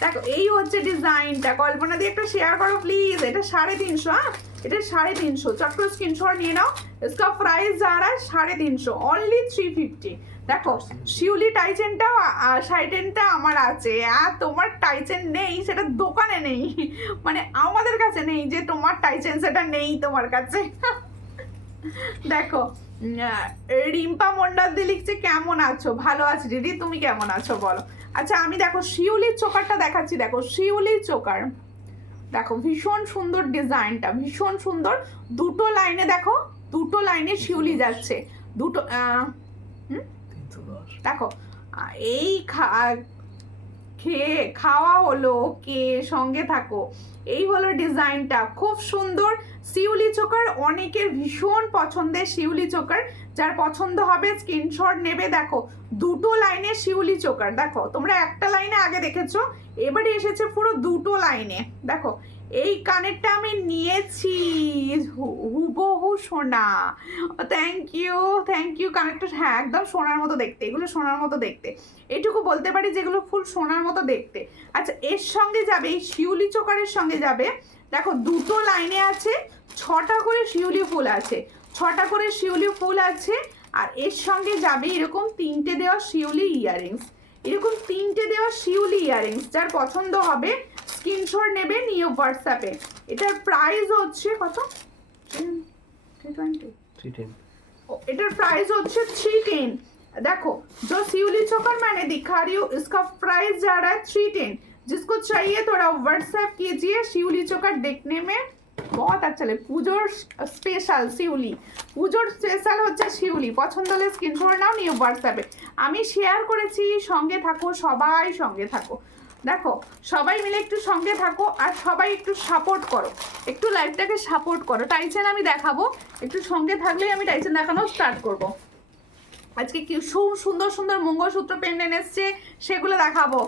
দেখো এই হচ্ছে ডিজাইনটা। কল্পনা দিয়ে একটা শেয়ার করো প্লিজ। এটা 350। হ্যাঁ এটা 350, চট করে স্ক্রিনশট নিয়ে নাও। इसका प्राइस जा रहा है 350, অনলি 350। দেখো শিউলি টাইচেনটাও সাইটেনটা আমার আছে, আর তোমার টাইচেন নেই সেটা দোকানে নেই, মানে আমাদের কাছে নেই যে তোমার টাইচেন সেটা নেই তোমার কাছে। দেখো রিম্পা মন্ডল দি লিখছে কেমন আছো? ভালো আছি দিদি, তুমি কেমন আছো বলো? আচ্ছা আমি দেখো শিউলির চোকারটা দেখাচ্ছি। দেখো শিউলির চোকার, দেখো ভীষণ সুন্দর ডিজাইনটা, ভীষণ সুন্দর। দুটো লাইনে দেখো, দুটো লাইনে শিউলি যাচ্ছে, দুটো। দেখো এই খেয়ে খাওয়া হলো, কে সঙ্গে থাকো। এই হলো ডিজাইনটা, খুব সুন্দর শিউলি চোকার, অনেকের ভীষণ পছন্দের শিউলি চোকার। যার পছন্দ হবে স্ক্রিনশট নেবে। দেখো দুটো লাইনে শিউলি চোকার, দেখো তোমরা একটা লাইনে আগে দেখেছো, এবারে এসেছে পুরো দুটো লাইনে। দেখো এই কানেরটা আমি নিয়েছি, হুবহু সোনা। Thank you, thank you. কানেরটা হ্যাঁ একদম সোনার মতো দেখতে, এগুলো সোনার মতো দেখতে, এটুকু বলতে পারি যেগুলো ফুল সোনার মতো দেখতে। আচ্ছা এর সঙ্গে যাবে, এই শিউলি চোকারের সঙ্গে যাবে, দেখো দুটো লাইনে আছে, 6টা করে শিউলি ফুল আছে, 6টা করে শিউলি ফুল আছে। আর এর সঙ্গে যাবে এরকম 3টে দেওয়া শিউলি ইয়াররিংস, এরকম 3টে দেওয়া শিউলি ইয়াররিংস। যার পছন্দ হবে স্ক্রিনশট নেবে, নিয়ে হোয়াটসঅ্যাপে। এটার প্রাইস হচ্ছে কত? 310। এটার প্রাইস হচ্ছে 310। देखो जो शिवली चोकर मैंने दिखा रही हूँ, इसका प्राइस जा रहा है 310। जिसको चाहिए थोड़ा व्हाट्सएप कीजिए। शिवली चोकर देखने में बहुत अच्छा लगे, পুজোর স্পেশাল শিউলি, পুজোর স্পেশাল হচ্ছে শিউলি। পছন্দ হলে স্ক্রিনশট নাও, নিয়ে হোয়াটসঅ্যাপে। আমি শেয়ার করেছি, সঙ্গে থাকো, সবাই সঙ্গে থাকো। দেখো সবাই মিলে একটু সঙ্গে থাকো, আর সবাই একটু সাপোর্ট করো, একটু লাইভটাকে সাপোর্ট করো। টাইচেন আমি দেখাবো, একটু সঙ্গে থাকলেই আমি টাইচেন দেখানো স্টার্ট করবো। আজকে কি সুন্দর সুন্দর মঙ্গলসূত্র পেন্ডেন্ট এসছে, সেগুলো দেখাবো।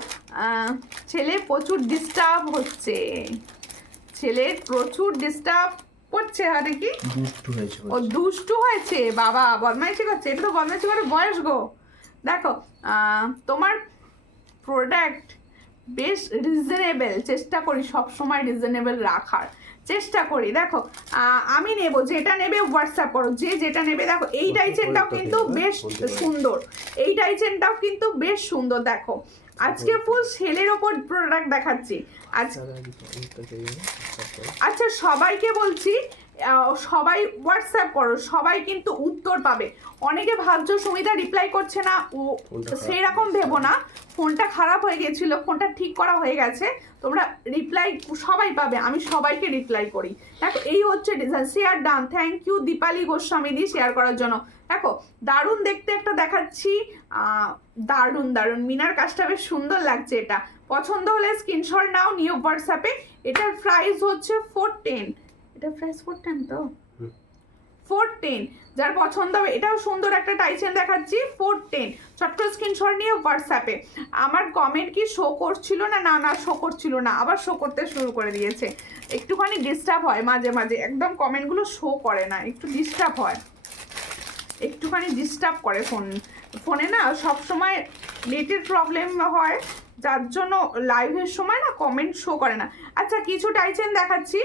ছেলে প্রচুর ডিস্টার্ব হচ্ছে, ছেলে প্রচুর ডিস্টার্ব করছে। আর কি ও দুষ্টু হয়েছে, বাবা বদমাইশি করছে, এটা তো বদমাইশি করে বয়স গো। দেখো তোমার প্রোডাক্ট বেশ রিজনেবল, চেষ্টা করি সব সময় রিজনেবল রাখার চেষ্টা করি। দেখো আমি নেব, যেটা নেবে হোয়াটসঅ্যাপ করো, যে যেটা নেবে। দেখো এই টাইচেনটাও কিন্তু বেশ সুন্দর, এই টাইচেনটাও কিন্তু বেশ সুন্দর। দেখো আজকে ফুল সেলের ওপর প্রোডাক্ট দেখাচ্ছি আজ। আচ্ছা সবাইকে বলছি সবাই হোয়াটসঅ্যাপ করো, সবাই কিন্তু উত্তর পাবে। অনেকে ভাবছো সুমিতা রিপ্লাই করছে না, ও সেই রকম ভেবো না, ফোনটা খারাপ হয়ে গেছিল, ফোনটা ঠিক করা হয়ে গেছে, তোমরা রিপ্লাই সবাই পাবে, আমি সবাইকে রিপ্লাই করি। দেখো এই হচ্ছে design, share done, thank you Dipali Goswami দি শেয়ার করার জন্য। দেখো দারুণ দেখতে একটা দেখাচ্ছি, দারুণ দারুণ মিনার কাজটা বেশ সুন্দর লাগছে। এটা পছন্দ হলে স্ক্রিনশট নাও, নিউ হোয়াটসঅ্যাপে। এটার প্রাইস হচ্ছে 410, এটা প্রাইস 410 তো 410, যার পছন্দ হবে। এটাও সুন্দর একটা টাইচেন দেখাচ্ছি 410, ছোট্ট স্ক্রিনশট নিয়ে হোয়াটসঅ্যাপে। আমার কমেন্ট কি শো করছিল না? না না শো করছিল না, আবার শো করতে শুরু করে দিয়েছে। একটুখানি ডিস্টার্ব হয় মাঝে মাঝে, একদম কমেন্টগুলো শো করে না, একটু ডিস্টার্ব হয়, একটুখানি ডিস্টার্ব করে ফোনে না সব সময় নেটের প্রবলেম হয়, যার জন্য লাইভের সময় না কমেন্ট শো করে না। আচ্ছা কিছু টাইচেন দেখাচ্ছি।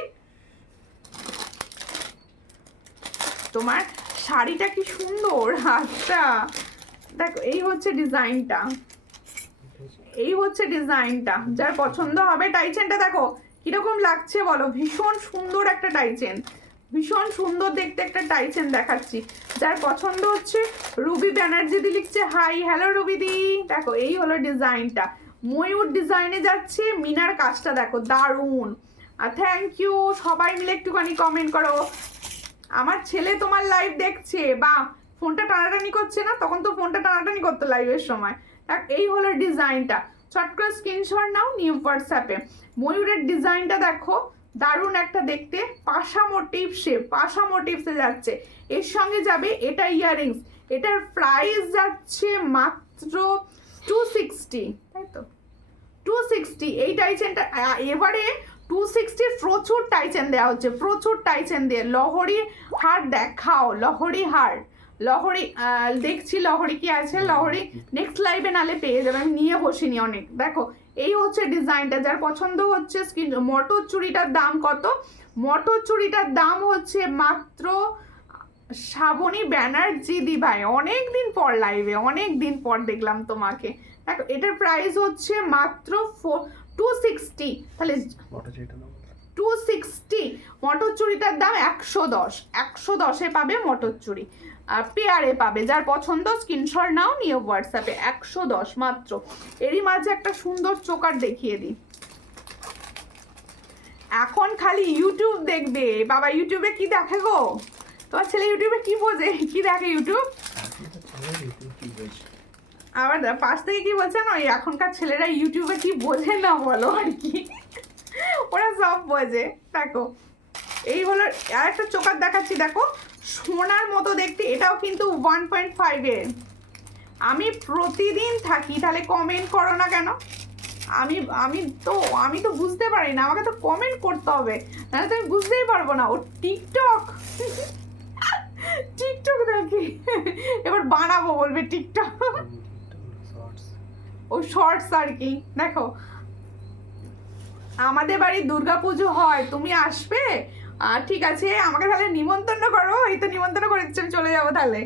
তোমার শাড়িটা কি সুন্দর, আচ্ছা দেখো এই হচ্ছে ডিজাইনটা, এই হচ্ছে ডিজাইনটা, যার পছন্দ হবে টাইচেনটা দেখো কিরকম লাগছে বলো। ভীষণ সুন্দর একটা টাইচেন, ভীষণ সুন্দর দেখতে একটা টাইচেন দেখাচ্ছি, যার পছন্দ হচ্ছে। রুবি ব্যানার্জি দি লিখছে হাই, হ্যালো রুবি দি। দেখো এই হলো ডিজাইনটা, ময়ূর ডিজাইনে যাচ্ছে, মিনার কাজটা দেখো দারুণ। আর থ্যাংক ইউ, সবাই মিলে একটুখানি কমেন্ট করো। আমার ছেলে তোমার লাইভ দেখছে, বা ফোনটা টানাটানি করছে না, তখন তো ফোনটা টানাটানি করতো লাইভের সময়। এই হলো ডিজাইনটা, চট করে স্ক্রিনশট নাও, নিউ হোয়াটসঅ্যাপে। ময়ূরের ডিজাইনটা দেখো দারুণ একটা দেখতে, পাশা মোটিভসে, পাশা মোটিভসে যাচ্ছে। এর সঙ্গে যাবে এটা ইয়াররিংস, এটার প্রাইস যাচ্ছে মাত্র 260, তাই তো 260। এই টাইচেনটা এবারে 260 প্রচুর টাইচেন দেওয়া হচ্ছে, প্রচুর টাইচেন দিয়ে। লহরি হার দেখাও, লহরি হার, লহরি দেখছি লহরি কি আছে, লহরি নেক্সট লাইভে নালে পেয়ে যাবে, আমি নিয়ে বসিনি অনেক। দেখো এই হচ্ছে ডিজাইনটা, যার পছন্দ হচ্ছে স্ক্রিন। মটর চুড়িটার দাম কত? মটর চুড়িটার দাম হচ্ছে মাত্র, শ্রাবণী ব্যানার্জি দি ভাই অনেক দিন পর লাইভে, অনেক দিন পর দেখলাম তোমাকে। দেখো এটার প্রাইস হচ্ছে মাত্র 260, তাহলে 260। মটর চুড়িটার দাম 110, 110-এ পাবে মটর চুড়ি, পেয়ারে পাবে। যার পছন্দ স্ক্রিনশট নাও, নিয়ে হোয়াটসঅ্যাপে। 110 মাত্র। এরই মাঝে একটা সুন্দর চোকার দেখিয়ে দিই। এখন খালি ইউটিউব দেখবে বাবা, ইউটিউবে কি দেখে গো তোমার ছেলে? ইউটিউবে কি বোঝে, কি দেখে ইউটিউব? আবার পাশ থেকে কি বলছে না, এখনকার ছেলেরা ইউটিউবে কি বোঝে না বলো আর কি, ওরা সব বোঝে। দেখো এই হলো আর একটা চোকার দেখাচ্ছি, দেখো সোনার মতো দেখতে, এটাও কিন্তু 1.5 এর। আমি প্রতিদিন থাকি, তাহলে কমেন্ট করো না কেন? আমি তো বুঝতে পারি না, আমাকে তো কমেন্ট করতে হবে, নাহলে তো আমি বুঝতেই পারবো না। ও টিকটক টিকটক দেখি, এবার বানাবো বলবে টিকটক, ও শর্টস আর কি। দেখো আমাদের বাড়ি দুর্গাপুজো হয়, তুমি আসবে? ঠিক আছে, আমাকে তাহলে নিমন্ত্রণ করো। এই তো নিমন্ত্রণ করে দিচ্ছি, আমি চলে যাবো, তাহলে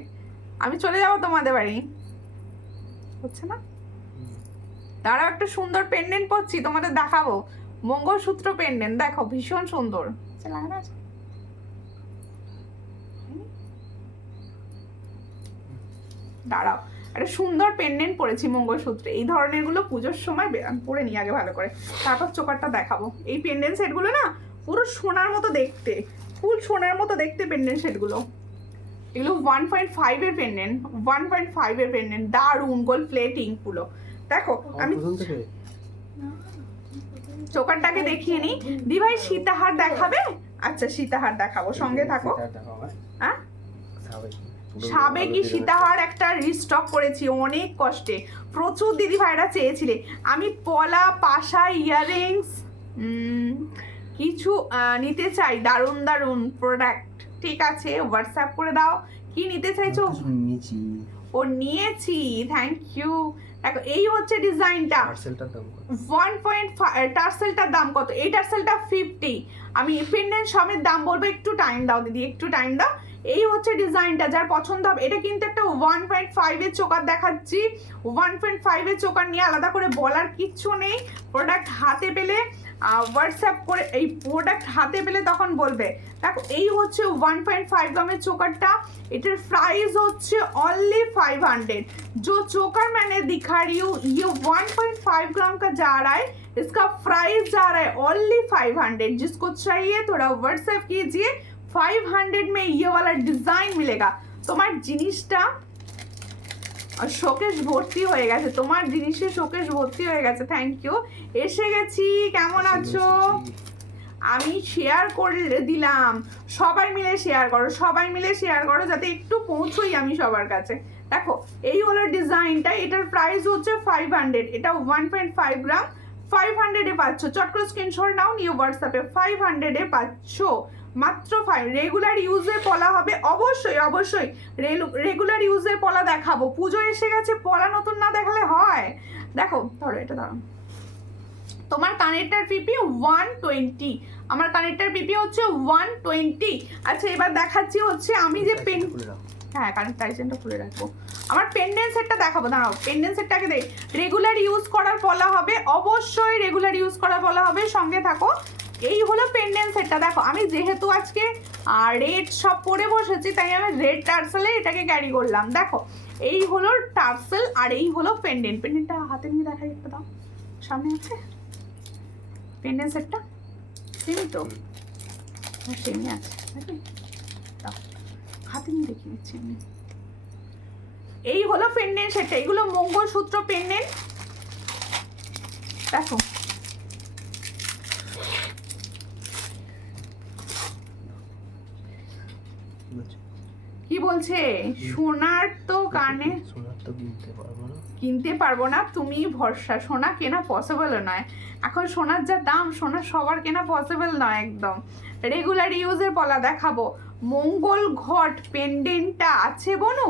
আমি চলে যাবো তোমাদের বাড়ি, হচ্ছে না? তারাও একটা সুন্দর পেন্ডেন্ট পরছি, তোমাদের দেখাবো, মঙ্গলসূত্র পেন্ডেন্ট দেখো ভীষণ সুন্দর। দাঁড়াও, একটা সুন্দর পেন্ডেন্ট পরেছি মঙ্গলসূত্রে, এই ধরনের গুলো পুজোর সময় পরে নিই আগে ভালো করে, তারপর চোকারটা দেখাবো। এই পেন্ডেন্ট সেটগুলো না পুরো সোনার মতো দেখতে, ফুল সোনার মতো দেখতে পেন্ডেন্ট সেটগুলো। এগুলো 1.5 এর পেন্ডেন্ট, 1.5 এর পেন্ডেন্ট, দারুন গোল্ড প্লেটিং পুরো। দেখো আমি চোকারটাকে দেখিয়ে নিই। দি ভাই সীতাহার দেখাবে? আচ্ছা সীতাহার দেখাবো, সঙ্গে থাকো। হ্যাঁ সাবেকি সীতাহার একটা রিস্টক করেছি অনেক কষ্টে, প্রচুর দিদি ভাইরা চেয়েছিলে। আমি পলা, পাশা, ইয়াররিংস কিছু নিতে চাই, দারুণ দারুণ প্রোডাক্ট। ঠিক আছে হোয়াটসঅ্যাপ করে দাও, কি নিতে চাইছো? ও নিয়েছি, থ্যাংক ইউ। দেখো এই হচ্ছে ডিজাইনটা, 1.5 টার্সেলটার দাম কত? এই টার্সেলটা 50। আমি পেন্ডেন্ট সমেত দাম বলবো, একটু টাইম দাও দিদি, একটু টাইম দাও। এই হচ্ছে ডিজাইনটা, যার পছন্দ হবে। এটা কিন্তু একটা 1.5 এর চোকার দেখাচ্ছি। 1.5 এর চোকার নিয়ে আলাদা করে বলার কিচ্ছু নেই। প্রোডাক্ট হাতে পেলে হোয়াটসঅ্যাপ করে, এই প্রোডাক্ট হাতে পেলে তখন বলবে। দেখো এই হচ্ছে 1.5 গ্রামের চোকারটা। এটার প্রাইস হচ্ছে অনলি 500। जो चोकर मैंने दिखा रही हूँ ये 1.5 ग्राम का जा रहा है, इसका प्राइस जा रहा है ओनली 500। जिसको चाहिए थोड़ा व्हाट्सएप कीजिए। 500 में ये वाला डिजाइन मिलेगा। তোমার জিনিসটা শোকেস ভর্তি হয়ে গেছে, তোমার জিনিসে শোকেস ভর্তি হয়ে গেছে। থ্যাংক ইউ, এসে গেছি। কেমন আছো? আমি শেয়ার করে দিলাম, সবাই মিলে শেয়ার করো, সবাই মিলে শেয়ার করো যাতে একটু পৌঁছোই আমি সবার কাছে। দেখো এই হলো ডিজাইনটা, এটার প্রাইস হচ্ছে 500। এটা 1.5 গ্রাম 500 এ পাচ্ছ। চট করে স্ক্রিনশট নাও, নিয়ে হোয়াটসঅ্যাপে 500 এ পাচ্ছ মাত্র 5। রেগুলার ইউজের পলা হবে অবশ্যই, অবশ্যই রেগুলার ইউজের পলা দেখাবো। পুজো এসে গেছে, পলা নতুন না দেখালে হয়? দেখো ধরো এটা, দাঁড়াও। তোমার কানেক্টার পিপি 120, আমার কানেক্টার পিপি হচ্ছে 120। আচ্ছা এবার দেখাচ্ছি হচ্ছে আমি যে পেন, হ্যাঁ কানেক্টার আইসেনটা খুলে রাখবো। আমার পেন্ডেন্ট সেটটা দেখাবো, দাঁড়াও পেন্ডেন্ট সেটটাকে দেখ। রেগুলার ইউজ করার পলা হবে, অবশ্যই রেগুলার ইউজ করার পলা হবে, সঙ্গে থাকো। এই হলো পেন্ডেন্ট সেটটা। দেখো আমি যেহেতু আজকে রেড সব পরে বসেছি, তাই আমি রেড টার্সেলে এটাকে ক্যারি করলাম। দেখো এই হলো টার্সেল আর এই হলো পেন্ডেন্ট। পেন্ডেন্টটা হাতে নিয়ে দেখাই একটা, দাও সামনে আছে পেন্ডেন্ট সেটটা, সেমই তো, সেমই আছে নাকি? দাও হাতে নিয়ে দেখিয়ে দিচ্ছি আমি। এই হলো পেন্ডেন্ট সেটটা, এগুলো মঙ্গলসূত্র পেন্ডেন্ট। দেখো কি বলছে, সোনার তো কানে, সোনার তো কিনতে পারবো না, তুমি ভরসা। সোনা কেনা পসিবল নয় এখন, সোনার যা দাম, সোনা সবার কেনা পসিবল নয় একদম। রেগুলার ইউজের পলা দেখাবো। মঙ্গল ঘট পেন্ডেন্টটা আছে বনু,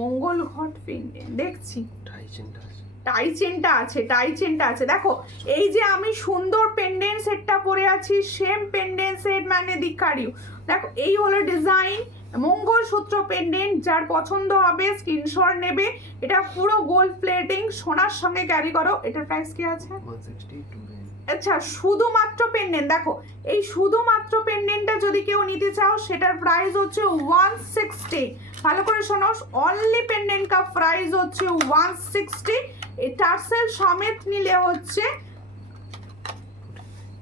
মঙ্গল ঘট পেন্ডেন্ট দেখছি, টাই চেনটা আছে, টাই চেনটা আছে। দেখো এই যে আমি সুন্দর পেন্ডেন্ট সেটটা পরে আছি, সেম পেন্ডেন্ট সেট মানে দিকারিও। দেখো এই হলো ডিজাইন, মঙ্গলসূত্র পেন্ডেন্ট। যার পছন্দ হবে স্ক্রিনশট নেবে। এটা পুরো গোল্ড প্লেটিং, সোনার সঙ্গে ক্যারি করো। এটার প্রাইস কি আছে? 162। আচ্ছা শুধুমাত্র পেন্ডেন্ট, দেখো এই শুধুমাত্র পেন্ডেন্টটা যদি কেউ নিতে চাও সেটার প্রাইস হচ্ছে 160। ভালো করে শোনো, অনলি পেন্ডেন্ট কা প্রাইস হচ্ছে 160। এই টার্সেল সমেত নিলে হচ্ছে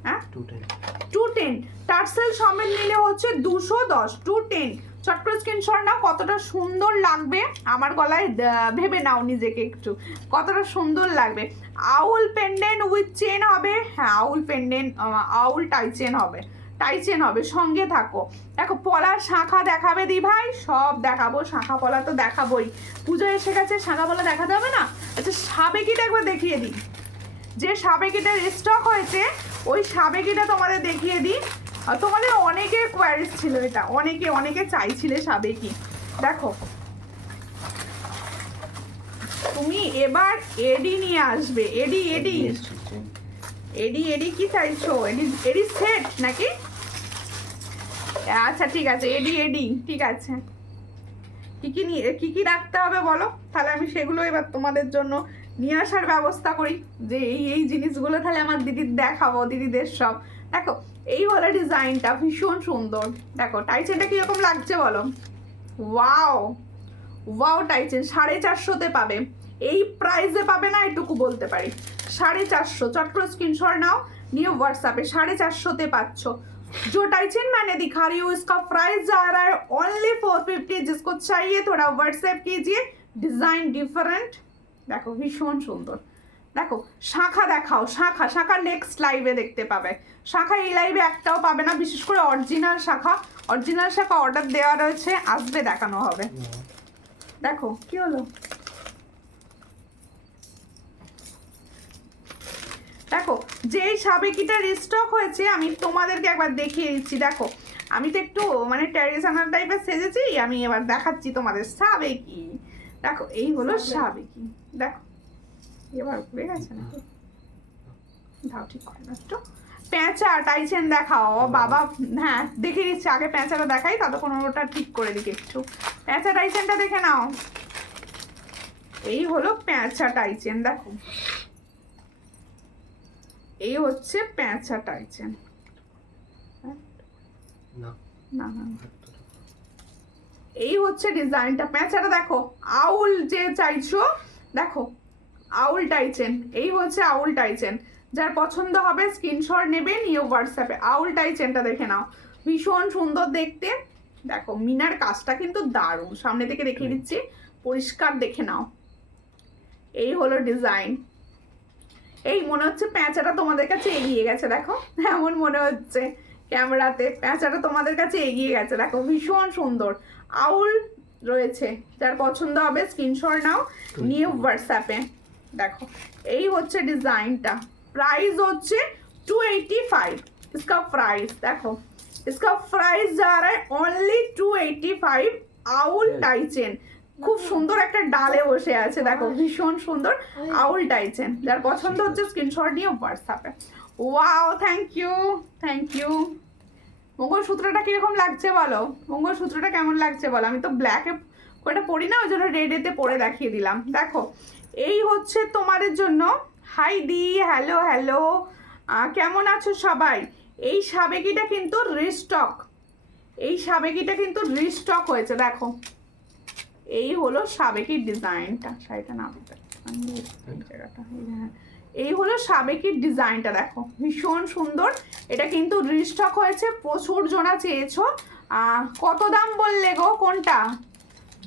210। টার্সেল সমেত নিলে হচ্ছে 210, 210। চট করে স্ক্রিনশট নাও, কতটা সুন্দর লাগবে আমার গলায়, ভেবে নাও নিজেকে একটু, কতটা সুন্দর লাগবে। আউল পেন্ডেন্ট উইথ চেন হবে, হ্যাঁ আউল পেন্ডেন্ট, আউল টাই চেন হবে, টাই চেন হবে, সঙ্গে থাকো। দেখো পলার শাঁখা দেখাবে দি ভাই, সব দেখাবো। শাঁখা পলা তো দেখাবোই, পুজো এসে গেছে, শাঁখা পলা দেখাতে হবে না? আচ্ছা সাবেকিটা একবার দেখিয়ে দিই, যে সাবেকিটার স্টক হয়েছে ওই সাবেকিটা তোমাদের দেখিয়ে দিই। তোমাদের অনেকের কোয়ারিজ ছিল, এটা অনেকে চাইছিলে সাবেকি। দেখো তুমি এবার এডি নিয়ে আসবে, এডি কি চাইছো? এডি সেট নাকি? আচ্ছা ঠিক আছে, এডি ঠিক আছে। কি রাখতে হবে বলো, তাহলে আমি সেগুলো এবার তোমাদের জন্য নিয়ে আসার ব্যবস্থা করি, যে এই জিনিসগুলো তাহলে আমার দিদির দেখাবো, দিদিদের সব। দেখো এই হলো ডিজাইনটা, ভীষণ সুন্দর। দেখো টাইচেনটা কিরকম লাগছে বলো? ওয়াও টাইচেন 450-তে পাবে, এই প্রাইসে পাবে না এটুকু বলতে পারি। 450, চট করে স্ক্রিনশট নাও, নিয়ে व्हाट्सएप 450-তে পাচ্ছ। जो टाइचन मैंने दिखा रही हूँ इसका प्राइस जा रहा है ओनली 450। जिसको चाहिए थोड़ा व्हाट्सएप कीजिए। डिजाइन डिफरेंट, देखो भीषण सुंदर। দেখো শাখা দেখাও, শাখা নেক্সট লাইভে দেখতে পাবে। শাখা এই লাইভে একটাও পাবে না, বিশেষ করে অরিজিনাল শাখা অর্ডার দেওয়া রয়েছে, আসবে দেখানো হবে। দেখো কি হলো, দেখো যেই সাবেকিটা রিস্টক হয়েছে আমি তোমাদেরকে একবার দেখিয়ে দিচ্ছি। দেখো আমি তো একটু মানে ট্র্যাডিশনাল টাইপের সেজেছি, আমি এবার দেখাচ্ছি তোমাদের সাবেকি। দেখো এই হলো সাবেকি, দেখো এবার ঘুরে গেছে নাকি, দাও ঠিক করে একটু। পেঁচা টাইচেন দেখাও। ও বাবা, হ্যাঁ দেখে নিচ্ছি, আগে পেঁচাটা দেখাই, ততক্ষণ ওটা ঠিক করে দিকে একটু। পেঁচা টাইচেনটা দেখে নাও। এই হলো পেঁচা টাইচেন, দেখো এই হচ্ছে পেঁচা টাইচেন। না না না, এই হচ্ছে ডিজাইনটা। পেঁচাটা দেখো, আউল যে চাইছো দেখো, আউল টাইচেন, এই হচ্ছে আউল টাইচেন। যার পছন্দ হবে স্ক্রিনশট নেবে, নিয়ে হোয়াটসঅ্যাপে। আউল টাইচেনটা দেখে নাও, ভীষণ সুন্দর দেখতে। দেখো মিনার কাজটা কিন্তু দারুণ, সামনে থেকে দেখিয়ে দিচ্ছি, পরিষ্কার দেখে নাও। এই হলো ডিজাইন। এই মনে হচ্ছে পেঁচাটা তোমাদের কাছে এগিয়ে গেছে, দেখো এমন মনে হচ্ছে ক্যামেরাতে পেঁচাটা তোমাদের কাছে এগিয়ে গেছে। দেখো ভীষণ সুন্দর আউল রয়েছে, যার পছন্দ হবে স্ক্রিনশট নাও, নিয়ে হোয়াটসঅ্যাপে। দেখো এই হচ্ছে ডিজাইনটা, प्राइस হচ্ছে 285। इसका प्राइस देखो, इसका प्राइस जा रहा है ओनली 285। আউল টাইচেন, খুব সুন্দর একটা ডালে বসে আছে, দেখো ভীষণ সুন্দর আউল টাইচেন। যার পছন্দ হচ্ছে স্ক্রিনশট নিয়ে হোয়াটসঅ্যাপে। Wow, thank you thank you. মঙ্গলসূত্রটা কিরকম লাগছে বলো, মঙ্গলসূত্রটা কেমন লাগছে বলো। আমি তো ব্ল্যাকে ওটা পরি না, ওই জন্য রেডেতে পরে দেখিয়ে দিলাম। দেখো এই হচ্ছে তোমাদের জন্য। হাই দি, হ্যালো হ্যালো, কেমন আছো সবাই। এই সাবেকিটা কিন্তু রিস্টক, এই সাবেকিটা কিন্তু রিস্টক হয়েছে। দেখো এই হলো সাবেকির ডিজাইনটা, শাড়িটা না জায়গাটা, এই হলো সাবেকির ডিজাইনটা। দেখো ভীষণ সুন্দর, এটা কিন্তু রিস্টক হয়েছে, প্রচুর জনা চেয়েছো। কত দাম বললে গো কোনটা?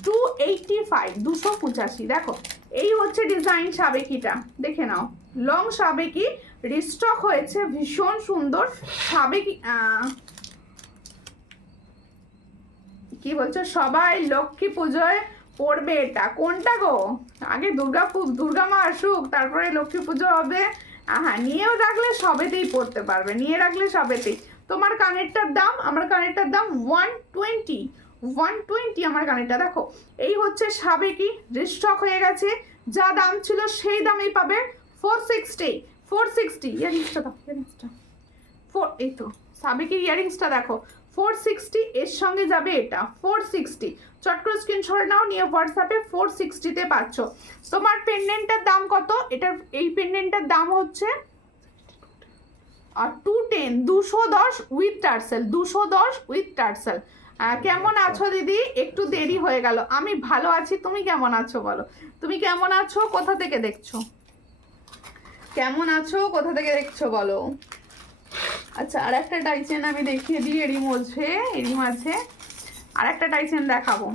285, 285। দেখো এই হচ্ছে ডিজাইন সাবেকিটা, দেখে নাও। লং সাবেকি রিস্টক হয়েছে, ভীষণ সুন্দর সাবেকি। কি বলছো সবাই লক্ষ্মী পুজোয় পড়বে এটা? কোনটা গো? আগে দুর্গা মা আসুক, তারপরে লক্ষ্মী পুজো হবে। হ্যাঁ, নিয়েও রাখলে সবেতেই পড়তে পারবে, নিয়ে রাখলে সবেতেই। তোমার কানেরটার দাম, আমার কানেরটার দাম 120, 120 আমার কানেরটা। দেখো এই হচ্ছে সাবেকি, রিস্টক হয়ে গেছে, যা দাম ছিল সেই দামেই পাবে। 460, 460। ইয়ারিংসটা দাও, ইয়ারিংসটা এই তো সাবেকির ইয়ারিংসটা দেখো 460, এর সঙ্গে যাবে এটা 460। চট করে স্ক্রিনশট নাও, নিয়ে হোয়াটসঅ্যাপে 460-তে পাচ্ছ। তোমার পেন্ডেন্টের দাম কত? এটার এই পেন্ডেন্টের দাম হচ্ছে 210, 210 উইথ টার্সেল, 210 উইথ টার্সেল। কেমন আছো দিদি? একটু দেরি হয়ে গেল। আমি ভালো আছি, তুমি কেমন আছো বলো? তুমি কেমন আছো, কোথা থেকে দেখছো? কেমন আছো, কোথা থেকে দেখছো বলো? আচ্ছা, আর একটা টাইচেন আমি দেখিয়ে দিই, এরই মাঝে আর একটা টাইচেন দেখাবো।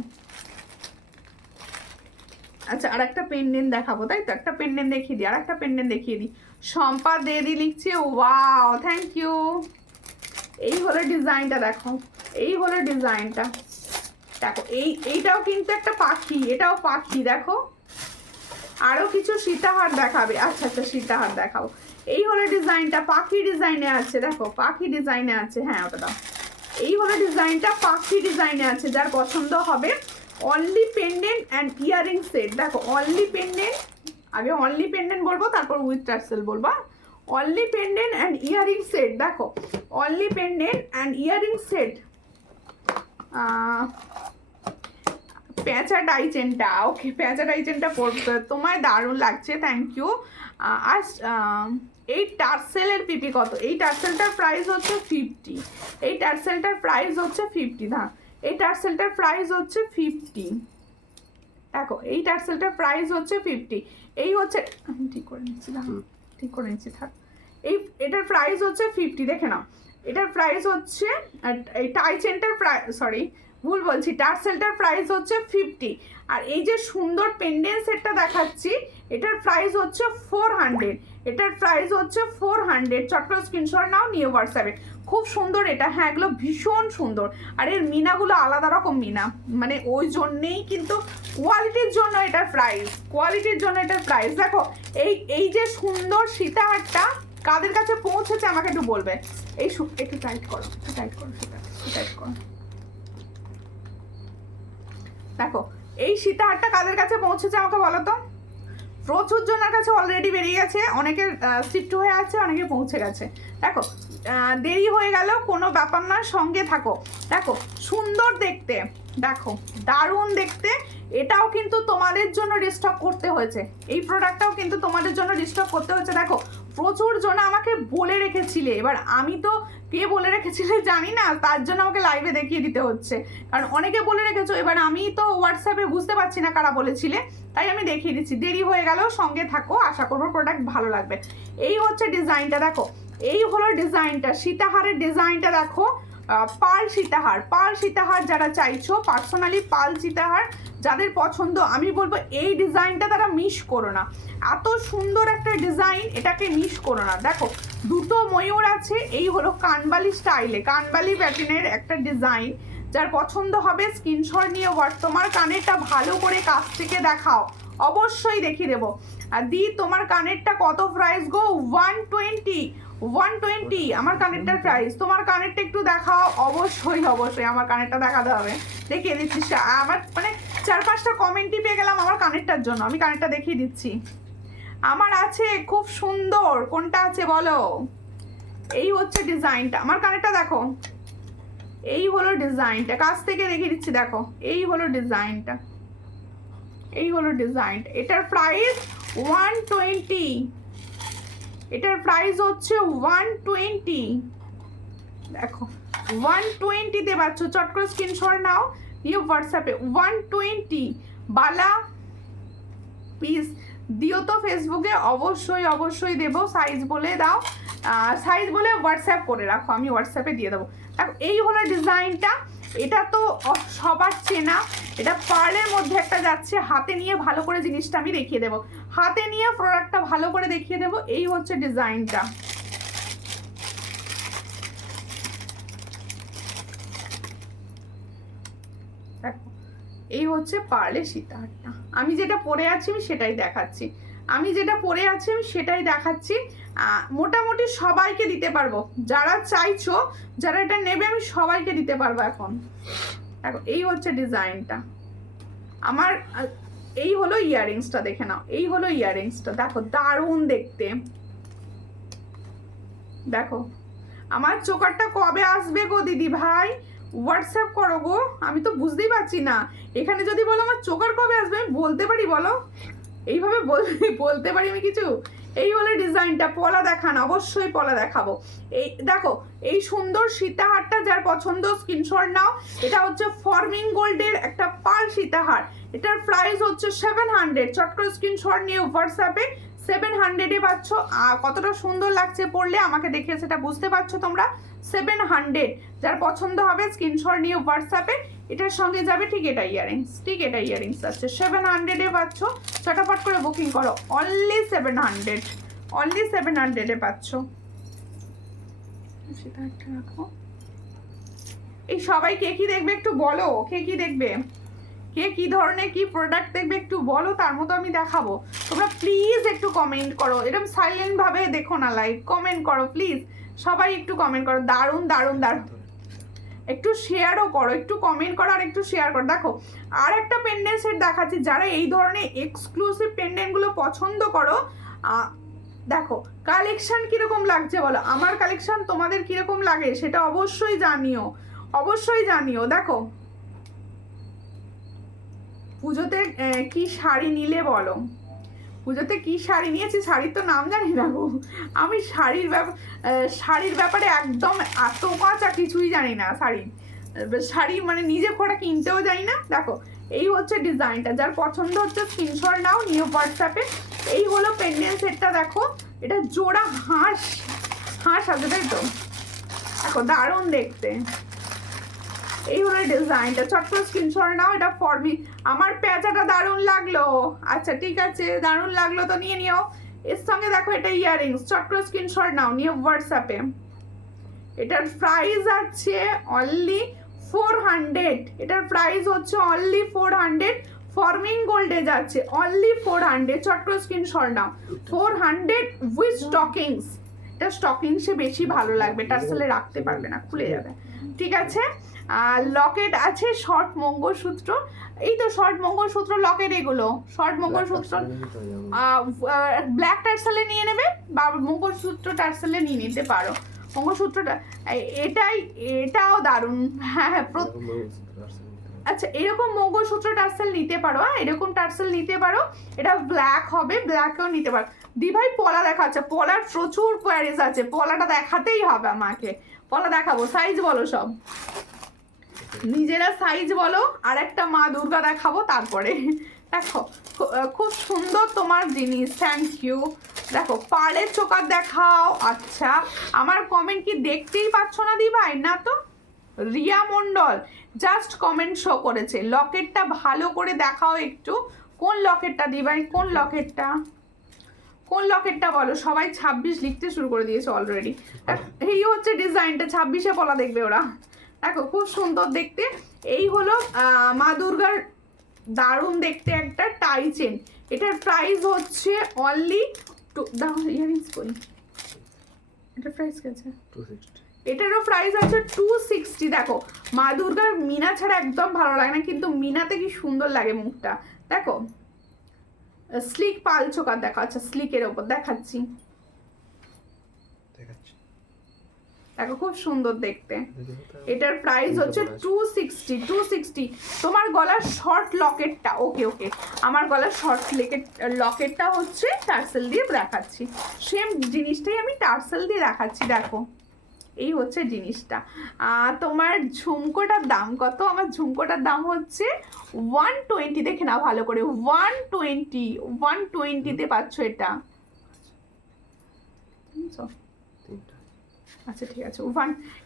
আচ্ছা, আর একটা পেন্ডেন্ট দেখাবো, তাই তো? একটা পেন্ডেন্ট দেখিয়ে দিই, আর একটা পেন্ডেন্ট দেখিয়ে দিই। সম্পা দেদি লিখছে, ওয়াও থ্যাংক ইউ। এই হলো ডিজাইনটা, দেখো এই হলো ডিজাইনটা। দেখো এইটাও কিন্তু একটা পাখি, এটাও পাখি। দেখো আরো কিছু সীতাহার দেখাবে। আচ্ছা আচ্ছা, সীতাহার দেখাবো। এই হলো ডিজাইনটা, পাখি ডিজাইনে আছে। দেখো পাখি ডিজাইনে আছে, হ্যাঁ ওটা দাও। এই হলো ডিজাইনটা, পাখি ডিজাইনে আছে। যার পছন্দ হবে only pendant and earring set. দেখো অনলি পেন্ডেন্ট, আগে অনলি পেন্ডেন্ট বলবো, তারপর উইথ টার্সেল বলবো। Only pendant and earring set, দেখো only pendant and earring set. পেঁচা টাইচেনটা, ওকে পেঁচা টাইচেনটা পড়তে তোমায় দারুণ লাগছে, থ্যাংক ইউ। আর এই টার্সেলের পিপি কত? এই টার্সেলটার প্রাইস হচ্ছে 50, এই টার্সেলটার প্রাইস হচ্ছে 50। না, এই টার্সেলটার প্রাইস হচ্ছে 50। দেখো এই টার্সেলটার প্রাইস হচ্ছে 50। এই হচ্ছে, আমি ঠিক করে নিচ্ছি, ঠিক করে নিচ্ছি, থাক। এটার প্রাইস হচ্ছে 50, দেখে নাও। এটার প্রাইস হচ্ছে, এই টাইচেনটার প্রাইস, সরি ভুল বলছি, টার্সেলটার প্রাইস হচ্ছে 50। আর এই যে সুন্দর পেন্ডেন্ট সেটটা দেখাচ্ছি, এটার প্রাইস হচ্ছে 400, এটার প্রাইস হচ্ছে 400। চট করে স্ক্রিনশট নাও, নিয়ে হোয়াটসঅ্যাপে। খুব সুন্দর এটা, হ্যাঁ এগুলো ভীষণ সুন্দর। আর এর মিনাগুলো আলাদা রকম মিনা, মানে ওই জন্যেই কিন্তু কোয়ালিটির জন্য এটার প্রাইস, কোয়ালিটির জন্য এটার প্রাইস। দেখো এই যে সুন্দর সীতাহারটা কাদের কাছে পৌঁছেছে আমাকে একটু বলবে। এই একটু টাইট করো, টাইট করো, টাইট করো। দেখো এই সীতাহারটা কাদের কাছে পৌঁছেছে আমাকে বলো তো। প্রচুর জনের কাছে অলরেডি বেরিয়ে গেছে, অনেকের শিফট হয়ে আছে, অনেকে পৌঁছে গেছে। দেখো দেরি হয়ে গেল কোনো ব্যাপার না, সঙ্গে থাকো। দেখো সুন্দর দেখতে, দেখো দারুণ দেখতে। এটাও কিন্তু তোমাদের জন্য রিস্টক করতে হয়েছে, এই প্রোডাক্টটাও কিন্তু তোমাদের জন্য রিস্টক করতে হয়েছে। দেখো প্রচুর জন আমাকে বলে রেখেছিলে, এবার আমি তো কে বলে রেখেছিলে জানি না, তার জন্য আমাকে লাইভে দেখিয়ে দিতে হচ্ছে, কারণ অনেকে বলে রেখেছো। এবার আমি তো হোয়াটসঅ্যাপে বুঝতে পারছি না কারা বলেছিলে, তাই আমি দেখিয়ে দিচ্ছি। দেরি হয়ে গেল, সঙ্গে থাকো, আশা করবো প্রোডাক্ট ভালো লাগবে। এই হচ্ছে ডিজাইনটা, দেখো এই হলো ডিজাইনটা, সীতাহারের ডিজাইনটা দেখো। পাল সীতাহার, পাল সীতাহার যারা চাইছো, পার্সোনালি পাল সীতাহার যাদের পছন্দ, আমি বলবো এই ডিজাইনটা তারা মিস করো না। এত সুন্দর একটা ডিজাইন, এটাকে মিস করো না। দেখো দুটো ময়ূর আছে, এই হলো কানবালি স্টাইলে, কানবালি প্যাটার্নের একটা ডিজাইন। যার পছন্দ হবে স্ক্রিনশট নিয়ে তোমার কানেরটা ভালো করে কাছ থেকে দেখাও, অবশ্যই দেখিয়ে দেবো। আর দি তোমার কানেরটা কত প্রাইস গো? 120 আমার কানেরটার প্রাইস। তোমার কানেরটা একটু দেখাও, অবশ্যই অবশ্যই আমার কানেরটা দেখাতে হবে, দেখিয়ে দিচ্ছি। আমার মানে 4-5টা কমেন্টই পেয়ে গেলাম আমার কানেরটার জন্য, আমি কানেরটা দেখিয়ে দিচ্ছি। আমার আছে খুব সুন্দর, কোনটা আছে বলো? এই হচ্ছে ডিজাইনটা, আমার কানেরটা দেখো, এই হলো ডিজাইনটা, কাছ থেকে দেখিয়ে দিচ্ছি। দেখো এই হলো ডিজাইনটা, এই হলো ডিজাইনটা। এটার প্রাইস 120, এটার প্রাইস হচ্ছে 120। দেখো 120-তে পাচ্ছ, চট করে স্ক্রিনশট নাও, নিউ হোয়াটসঅ্যাপে 120 বালা পিস দিও তো ফেসবুকে, অবশ্যই অবশ্যই দেবো। সাইজ বলে দাও, সাইজ বলে হোয়াটসঅ্যাপ করে রাখো, আমি হোয়াটসঅ্যাপে দিয়ে দেবো। দেখো এই হলো ডিজাইনটা, এটা তো সবার চেনা, এটা পার্লের মধ্যে একটা যাচ্ছে। হাতে নিয়ে ভালো করে জিনিসটা আমি দেখিয়ে দেবো, হাতে নিয়ে প্রোডাক্টটা ভালো করে দেখিয়ে দেবো। এই হচ্ছে ডিজাইনটা, দেখো এই হচ্ছে পার্লের সীতাহারটা। আমি যেটা পরে আছি আমি সেটাই দেখাচ্ছি, আমি যেটা পরে আছি আমি সেটাই দেখাচ্ছি। মোটামুটি সবাইকে দিতে পারবো, যারা চাইছো, যারা এটা নেবে, আমি সবাইকে দিতে পারবো এখন। দেখো এই হচ্ছে ডিজাইনটা আমার। এই হলো ইয়াররিংসটা, দেখে নাও, এই হলো ইয়াররিংসটা, দেখো দারুণ দেখতে। দেখো আমার চোকারটা কবে আসবে গো দিদি ভাই? হোয়াটসঅ্যাপ করো গো, আমি তো বুঝতেই পারছি না। এখানে যদি বলো আমার চোকার কবে আসবে, আমি বলতে পারি বলো? এইভাবে বলতে পারি আমি কিছু? এই হলো ডিজাইনটা, পলা দেখান, অবশ্যই পলা দেখাবো। এই দেখো এই সুন্দর সীতাহারটা যার পছন্দ স্ক্রিনশট নাও। এটা হচ্ছে ফর্মিং গোল্ডের একটা পাল সীতাহার, এটার প্রাইস হচ্ছে 700। চট করে স্ক্রিনশট নিয়ে হোয়াটসঅ্যাপে 700-এ পাচ্ছ। কতটা সুন্দর লাগছে পরলে আমাকে দেখে সেটা বুঝতে পারছো তোমরা। 700, যার পছন্দ হবে স্ক্রিনশট নিয়ে হোয়াটসঅ্যাপে। এটার সঙ্গে যাবে ঠিক এটা ইয়ারিংস, ঠিক এটা ইয়ারিংস আছে। 700-এ পাচ্ছ, চটাপট করে বুকিং করো। অনলি 700, অনলি 700-এ পাচ্ছ। সেটা একটা রাখো। এই সবাই কে কি দেখবে একটু বলো, কে কি দেখবে, কে কি ধরনের কি প্রোডাক্ট দেখবে একটু বলো, তার মতো আমি দেখাবো। তোমরা প্লিজ একটু কমেন্ট করো, এরকম সাইলেন্ট ভাবে দেখো না লাইভ, কমেন্ট করো প্লিজ, সবাই একটু কমেন্ট করো। দারুণ দারুণ দারুণ, একটু শেয়ারও করো, একটু কমেন্ট করো আর একটু শেয়ার করো। দেখো আর একটা পেন্ডেন্ট সেট দেখাচ্ছি, যারা এই ধরনের এক্সক্লুসিভ পেন্ডেন্টগুলো পছন্দ করো। দেখো কালেকশন কিরকম লাগছে বলো, আমার কালেকশন তোমাদের কিরকম লাগে সেটা অবশ্যই জানিও, অবশ্যই জানিও। দেখো পুজোতে কি শাড়ি নিলে বলো, পুজোতে কি শাড়ি নিয়েছি, শাড়ির তো নাম জানি না গো আমি, শাড়ির ব্যাপারে একদম এত কাঁচা কিছুই জানি না। শাড়ি মানে নিজে খোড়া কিনতেও জানি না। দেখো এই হচ্ছে ডিজাইনটা, যার পছন্দ হচ্ছে স্ক্রিনশট নাও, নিউ হোয়াটসঅ্যাপে। এই হলো পেন্ডেন্ট সেটটা, দেখো এটা জোড়া হাঁস আছে তাই তো, দেখো দারুণ দেখতে। এই হলো ডিজাইনটা, চট করে স্ক্রিনশট নাও। এটা ফর্মি, আমার প্যাঁচাটা দারুণ লাগলো, আচ্ছা ঠিক আছে দারুণ লাগলো তো নিয়ে নিও। এর সঙ্গে দেখো এটা ইয়াররিংস, চট করে স্ক্রিনশট নাও, নিয়ে হোয়াটসঅ্যাপে। এটার প্রাইস আছে অনলি 400, এটার প্রাইস হচ্ছে অনলি 400। ফর্মিং গোল্ডে যাচ্ছে অনলি 400, চট করে স্ক্রিনশট নাও। 400 উইথ স্টকিংস, এটা স্টকিংসে বেশি ভালো লাগবে, টার্সেলে রাখতে পারবে না, খুলে যাবে। ঠিক আছে। লকেট আছে, শর্ট মঙ্গলসূত্র, এই তো শর্ট মঙ্গলসূত্র লকেট, এগুলো শর্ট মঙ্গলসূত্র ব্ল্যাক টার্সেলে নিয়ে নেবে বা মঙ্গলসূত্র টার্সেলে নিয়ে নিতে পারো। মঙ্গলসূত্রটা এটাও দারুণ। হ্যাঁ, আচ্ছা এরকম মঙ্গলসূত্র টার্সেল নিতে পারো, এরকম টার্সেল নিতে পারো, এটা ব্ল্যাক হবে, ব্ল্যাকও নিতে পারো। দিভাই পলা দেখাচ্ছে, পলার প্রচুর কোয়ারিজ আছে, পলাটা দেখাতেই হবে আমাকে, পলা দেখাবো। সাইজ বলো সব, নিজেরা সাইজ বলো, আর একটা মা দুর্গা দেখাবো তারপরে। দেখো খুব সুন্দর তোমার জিনিস, থ্যাংক ইউ। দেখো পার্লের চোকার দেখাও। আচ্ছা আমার কমেন্ট কি দেখতেই পাচ্ছ না দিভাই? না তো, Riya Mondal just comment show করেছে। লকেটটা ভালো করে দেখাও একটু, কোন লকেটটা দিভাই, কোন লকেটটা, কোন লকেটটা বলো। সবাই 26 লিখতে শুরু করে দিয়েছে অলরেডি। এই হচ্ছে ডিজাইনটা, 26-এ পলা দেখবে ওরা। দেখো খুব সুন্দর দেখতে। এই হলো মা দুর্গার দারুণ দেখতে একটা টাই চেন। এটার প্রাইস হচ্ছে অনলি ইয়ারিংস করি, এটার প্রাইস কি আছে? 260। এটারও প্রাইস আছে 260। দেখো মা দুর্গার মিনা ছাড়া একদম ভালো লাগে না, কিন্তু মিনাতে কি সুন্দর লাগে মুখটা। দেখো স্লিক পাল চোকার দেখো। আচ্ছা স্লিকের ওপর দেখাচ্ছি, দেখো খুব সুন্দর দেখতে। এটার প্রাইস হচ্ছে 260। তোমার গলার শর্ট লকেটটা, ওকে ওকে, আমার গলার শর্ট লকেটটা হচ্ছে টার্সেল দিয়ে দেখাচ্ছি, সেম জিনিসটাই আমি টার্সেল দিয়ে দেখাচ্ছি। দেখো এই হচ্ছে জিনিসটা। তোমার ঝুমকোটার দাম কত? আমার ঝুমকোটার দাম হচ্ছে 120। দেখে নাও ভালো করে, 120তে পাচ্ছ এটা। আচ্ছা ঠিক আছে,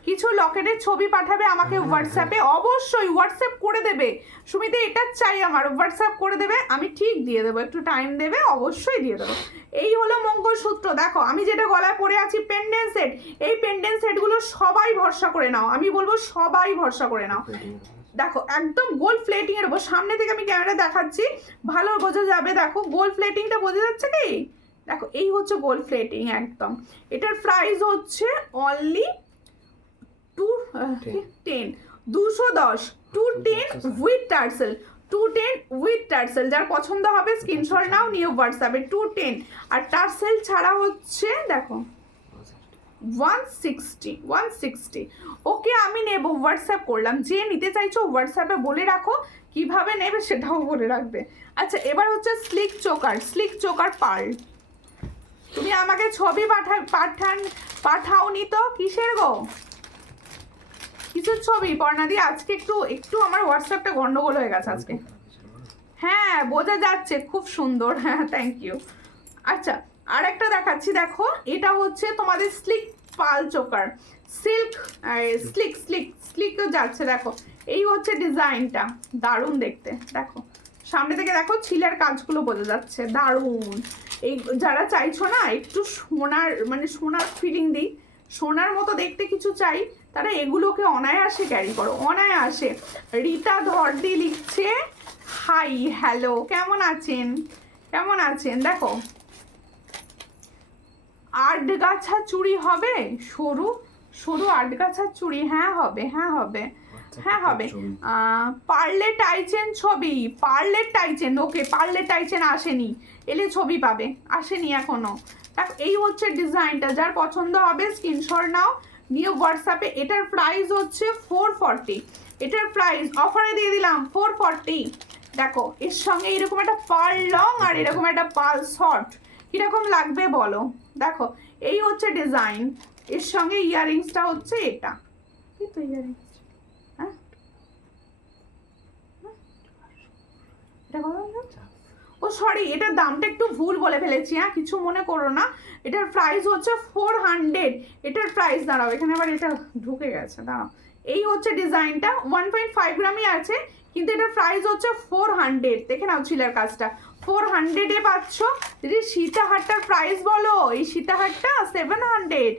কিছু লকেটের ছবি পাঠাবে আমাকে হোয়াটসঅ্যাপে, অবশ্যই হোয়াটসঅ্যাপ করে দেবে। সুমিতা এটা চাই আমার, হোয়াটসঅ্যাপ করে দেবে, আমি ঠিক দিয়ে দেবো, একটু টাইম দেবে, অবশ্যই দিয়ে দেবো। এই হলো মঙ্গলসূত্র। দেখো আমি যেটা গলায় পরে আছি পেন্ডেন্ট সেট, এই পেন্ডেন্ট সেটগুলো সবাই ভরসা করে নাও, আমি বলবো সবাই ভরসা করে নাও। দেখো একদম গোল্ড প্লেটিং এর উপর, সামনে থেকে আমি ক্যামেরা দেখাচ্ছি, ভালো বোঝা যাবে। দেখো গোল্ড প্লেটিংটা বোঝা যাচ্ছে কি? দেখো এই হচ্ছে গোল্ড প্লেটিং একদম। এটার প্রাইস হচ্ছে only 210, 210 with tassel, 210 with tassel. যার পছন্দ হবে স্ক্রিনশট নাও, নিয়ে হোয়াটসঅ্যাপে 210। আর টার্সেল ছাড়া হচ্ছে দেখো 160। ওকে আমি নেব, হোয়াটসঅ্যাপ করলাম। যে নিতে চাইছো হোয়াটসঅ্যাপে বলে রাখো, কিভাবে নেবে সেটাও বলে রাখবে। আচ্ছা এবার হচ্ছে স্লিক চোকার পার্ল। তুমি আমাকে ছবি পাঠাওনি তো, কিসের গো, কিসের ছবি পর্ণাদি? আজকে একটু আমার হোয়াটসঅ্যাপটা গন্ডগোল হয়ে গেছে আজকে। হ্যাঁ বোঝা যাচ্ছে, খুব সুন্দর, হ্যাঁ থ্যাংক ইউ। আচ্ছা আর একটা দেখাচ্ছি, দেখো এটা হচ্ছে তোমাদের স্লিক পাল চোকার, স্লিকও যাচ্ছে। দেখো এই হচ্ছে ডিজাইনটা, দারুণ দেখতে। দেখো সামনে থেকে দেখো ছিলের কাজগুলো বোঝা যাচ্ছে, দারুণ। এই যারা চাইছো না একটু সোনার ফিলিং দিই, সোনার মতো দেখতে কিছু চাই, তারা এগুলোকে অনায়াসে ক্যারি করো, অনায়াসে। রীতা ধরদি লিখছে হাই, হ্যালো, কেমন আছেন? দেখো 8 গাছা চুড়ি হবে, সরু 8 গাছার চুড়ি, হ্যাঁ হবে। পার্লে টাইচেন ছবি, পার্লের টাইচেন, ওকে পার্লের টাইচেন আসেনি, এলে ছবি পাবে, আসেনি এখনো। দেখো এই হচ্ছে ডিজাইনটা, যার পছন্দ হবে স্ক্রিনশট নাও, নিয়ে হোয়াটসঅ্যাপে। এটার প্রাইস হচ্ছে 440, এটার প্রাইস অফারে দিয়ে দিলাম 440। দেখো এর সঙ্গে এরকম একটা পার্ল লং আর এরকম একটা পার্ল শর্ট, কিরকম লাগবে বলো? দেখো এই হচ্ছে ডিজাইন, এর সঙ্গে ইয়াররিংসটা হচ্ছে এটা, এই তো ইয়াররিংস। হ্যাঁ ও সরি, এটার দামটা একটু ভুল বলে ফেলেছি, হ্যাঁ কিছু মনে করো না। এটার প্রাইস হচ্ছে 400, এটার প্রাইস দাঁড়াও, এখানে আবার এটা ঢুকে গেছে, দাঁড়াও। এই হচ্ছে ডিজাইনটা, 1.5 গ্রামই আছে, কিন্তু এটার প্রাইস হচ্ছে 400। দেখে নাও ছিলার কাজটা, 400-এ পাচ্ছ। যদি সীতাহারটার প্রাইস বলো, এই সীতাহারটা 700,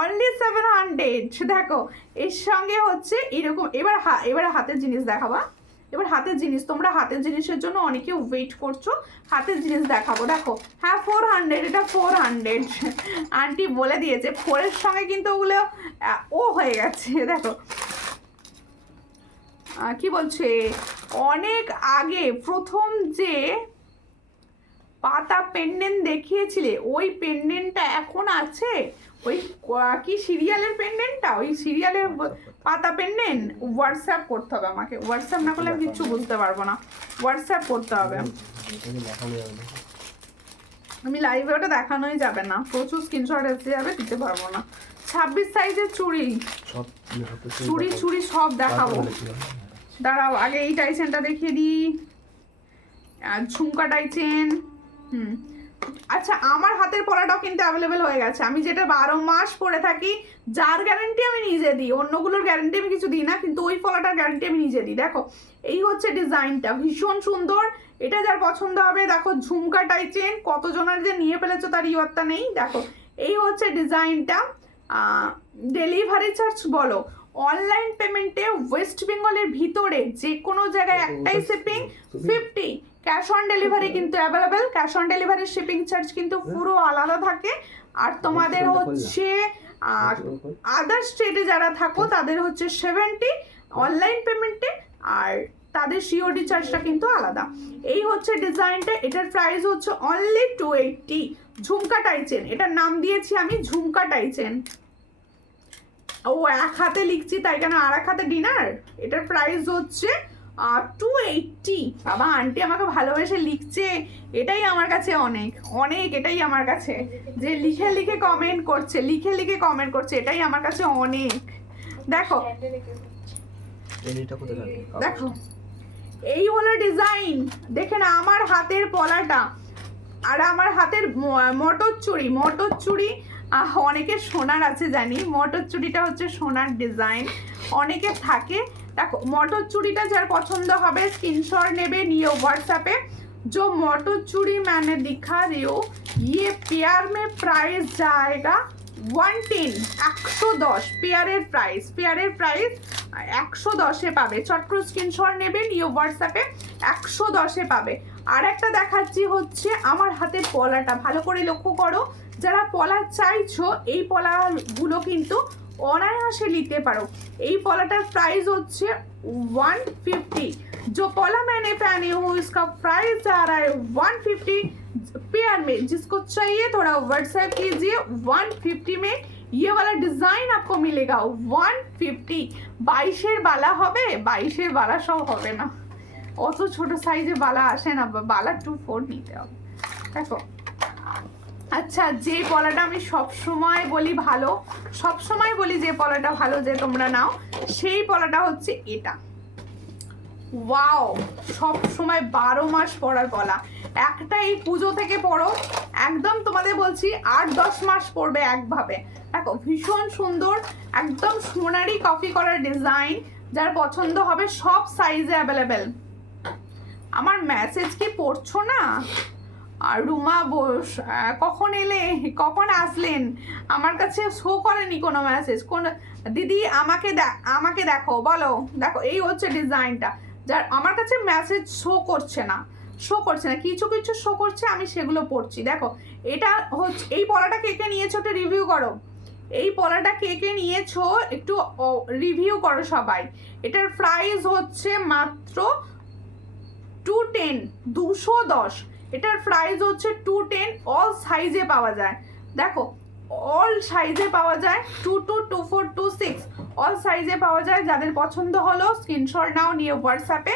অনলি 700। দেখো এর সঙ্গে হচ্ছে এরকম। এবার হাতের জিনিস দেখাবা, এবার হাতের জিনিস, তোমরা হাতের জিনিসের জন্য অনেকে ওয়েট করছো, হাতের জিনিস দেখাবো। দেখো হ্যাঁ 400, এটা 400, আন্টি বলে দিয়েছে 4-এর সঙ্গে কিন্তু ওগুলো ও হয়ে গেছে। দেখো কি বলছে, অনেক আগে প্রথম যে পাতা পেন্ডেন্ট দেখিয়েছিলে ওই পেন্ডেন্টটা এখন আছে? ওই কি সিরিয়ালের পেন্ডেন্টটা, ওই সিরিয়ালের পাতা পেন্ডেন্ট? হোয়াটসঅ্যাপ করতে হবে আমাকে, হোয়াটসঅ্যাপ না করলে আমি কিচ্ছু বুঝতে পারবো না, হোয়াটসঅ্যাপ করতে হবে। আমি লাইভে ওটা দেখানোই যাবে না, প্রচুর স্ক্রিনশট এসে যাবে, দিতে পারবো না। 26 সাইজের চুড়ি, চুড়ি চুড়ি সব দেখাবো। দাঁড়াও আগে এই টাইসেনটা দেখিয়ে দিই, ঝুমকা টাইসেন। আচ্ছা, আমার হাতের পলাটাও কিন্তু অ্যাভেলেবেল হয়ে গেছে। আমি যেটা 12 মাস পরে থাকি, যার গ্যারেন্টি আমি নিজে দিই, অন্যগুলোর গ্যারেন্টি আমি কিছু দিই না, কিন্তু ওই পলাটার গ্যারেন্টি আমি নিজে দিই। দেখো এই হচ্ছে ডিজাইনটা, ভীষণ সুন্দর। এটা যার পছন্দ হবে, দেখো ঝুমকা টাইচেন, কতজনের যে নিয়ে ফেলেছো তার ইয়ত্তা নেই। দেখো এই হচ্ছে ডিজাইনটা। ডেলিভারি চার্জ বলো, অনলাইন পেমেন্টে ওয়েস্ট বেঙ্গলের ভিতরে যে কোনো জায়গায় একটাই শিপিং 50, ক্যাশ অন ডেলিভারি কিন্তু অ্যাভেলেবেল। ক্যাশ অন ডেলিভারির শিপিং চার্জ কিন্তু পুরো আলাদা থাকে। আর তোমাদের হচ্ছে আদার স্টেটে যারা থাকো তাদের হচ্ছে 70 অনলাইন পেমেন্টে, আর তাদের সিওডি চার্জটা কিন্তু আলাদা। এই হচ্ছে ডিজাইনটা, এটার প্রাইস হচ্ছে অনলি 280। ঝুমকা টাইচেন, এটার নাম দিয়েছি আমি ঝুমকা টাইচেন। ও এক হাতে লিখছি তাই কেন, আর এক হাতে ডিনার। এটার প্রাইস হচ্ছে 280। বাবা আন্টি আমাকে ভালোবেসে লিখছে, এটাই আমার কাছে অনেক অনেক, এটাই আমার কাছে যে লিখে লিখে কমেন্ট করছে, লিখে লিখে কমেন্ট করছে, এটাই আমার কাছে অনেক। দেখো দেখো এই হলো ডিজাইন, দেখে না আমার হাতের পলাটা আর আমার হাতের মটর চুড়ি। মটর চুড়ি অনেকের সোনার আছে জানি, মটর চুড়িটা হচ্ছে সোনার ডিজাইন, অনেকে থাকে। দেখো মটর চুড়িটা যার পছন্দ হবে স্ক্রিনশট নেবে, নিয়ে व्हाट्सएप जो मोटर चूड़ी मैंने दिखा रही हूँ ये पेयर में प्राइस जाएगा 110, 110 পেয়ারের প্রাইস, পেয়ারের প্রাইস 110-এ পাবে। চট করে স্ক্রিনশট নেবে, নিয়ে व्हाट्सएप 110-এ পাবে। আর একটা দেখাচ্ছি হচ্ছে আমার হাতের পলাটা, ভালো করে লক্ষ্য করো, যারা পলা চাইছো এই পলাগুলো কিন্তু অনায়াসে নিতে পারো। এই পলাটার প্রাইস হচ্ছে 150। जो पॉला मैंने पहनी हूँ इसका प्राइस जा रहा है 150 पेयर में। जिसको चाहिए थोड़ा व्हाट्सएप कीजिए, 150 में ये वाला डिजाइन आपको मिलेगा 150। 22-এর বালা হবে, 22-এর বালা সব হবে না, অত ছোট সাইজে বালা আসে না, বালা 2-4 নিতে হবে। দেখো আচ্ছা, যে পলাটা আমি সব সময় বলি ভালো, সব সময় বলি যে পলাটা ভালো যে তোমরা নাও, সেই পলাটা হচ্ছে এটা। ওয়াও, সব সময় 12 মাস পরার পলা, একটা এই পুজো থেকে পরো, একদম তোমাদের বলছি 8-10 মাস পরবে একভাবে। দেখো ভীষণ সুন্দর, একদম সোনারি কপি করার ডিজাইন, যার পছন্দ হবে সব সাইজে অ্যাভেলেবেল। আমার মেসেজ কি পড়ছো না? আর রুমা বোস কখন এলে, কখন আসলেন? আমার কাছে শো করেনি কোনো মেসেজ। কোন দিদি আমাকে দেখো, বলো। দেখো এই হচ্ছে ডিজাইনটা, যার আমার কাছে মেসেজ শো করছে না, শো করছে না, কিছু কিছু শো করছে, আমি সেগুলো পড়ছি। দেখো এটা হচ্ছে, এই পলাটা কে কে নিয়েছো একটু রিভিউ করো, এই পলাটা কে কে নিয়েছো একটু রিভিউ করো সবাই। এটার প্রাইস হচ্ছে মাত্র 210, 210। এটার প্রাইস হচ্ছে 210, অল সাইজে পাওয়া যায়। দেখো অল সাইজে পাওয়া যায়, 22, 24, 26 অল সাইজে পাওয়া যায়। যাদের পছন্দ হলো স্ক্রিনশট নাও, নিয়ে হোয়াটসঅ্যাপে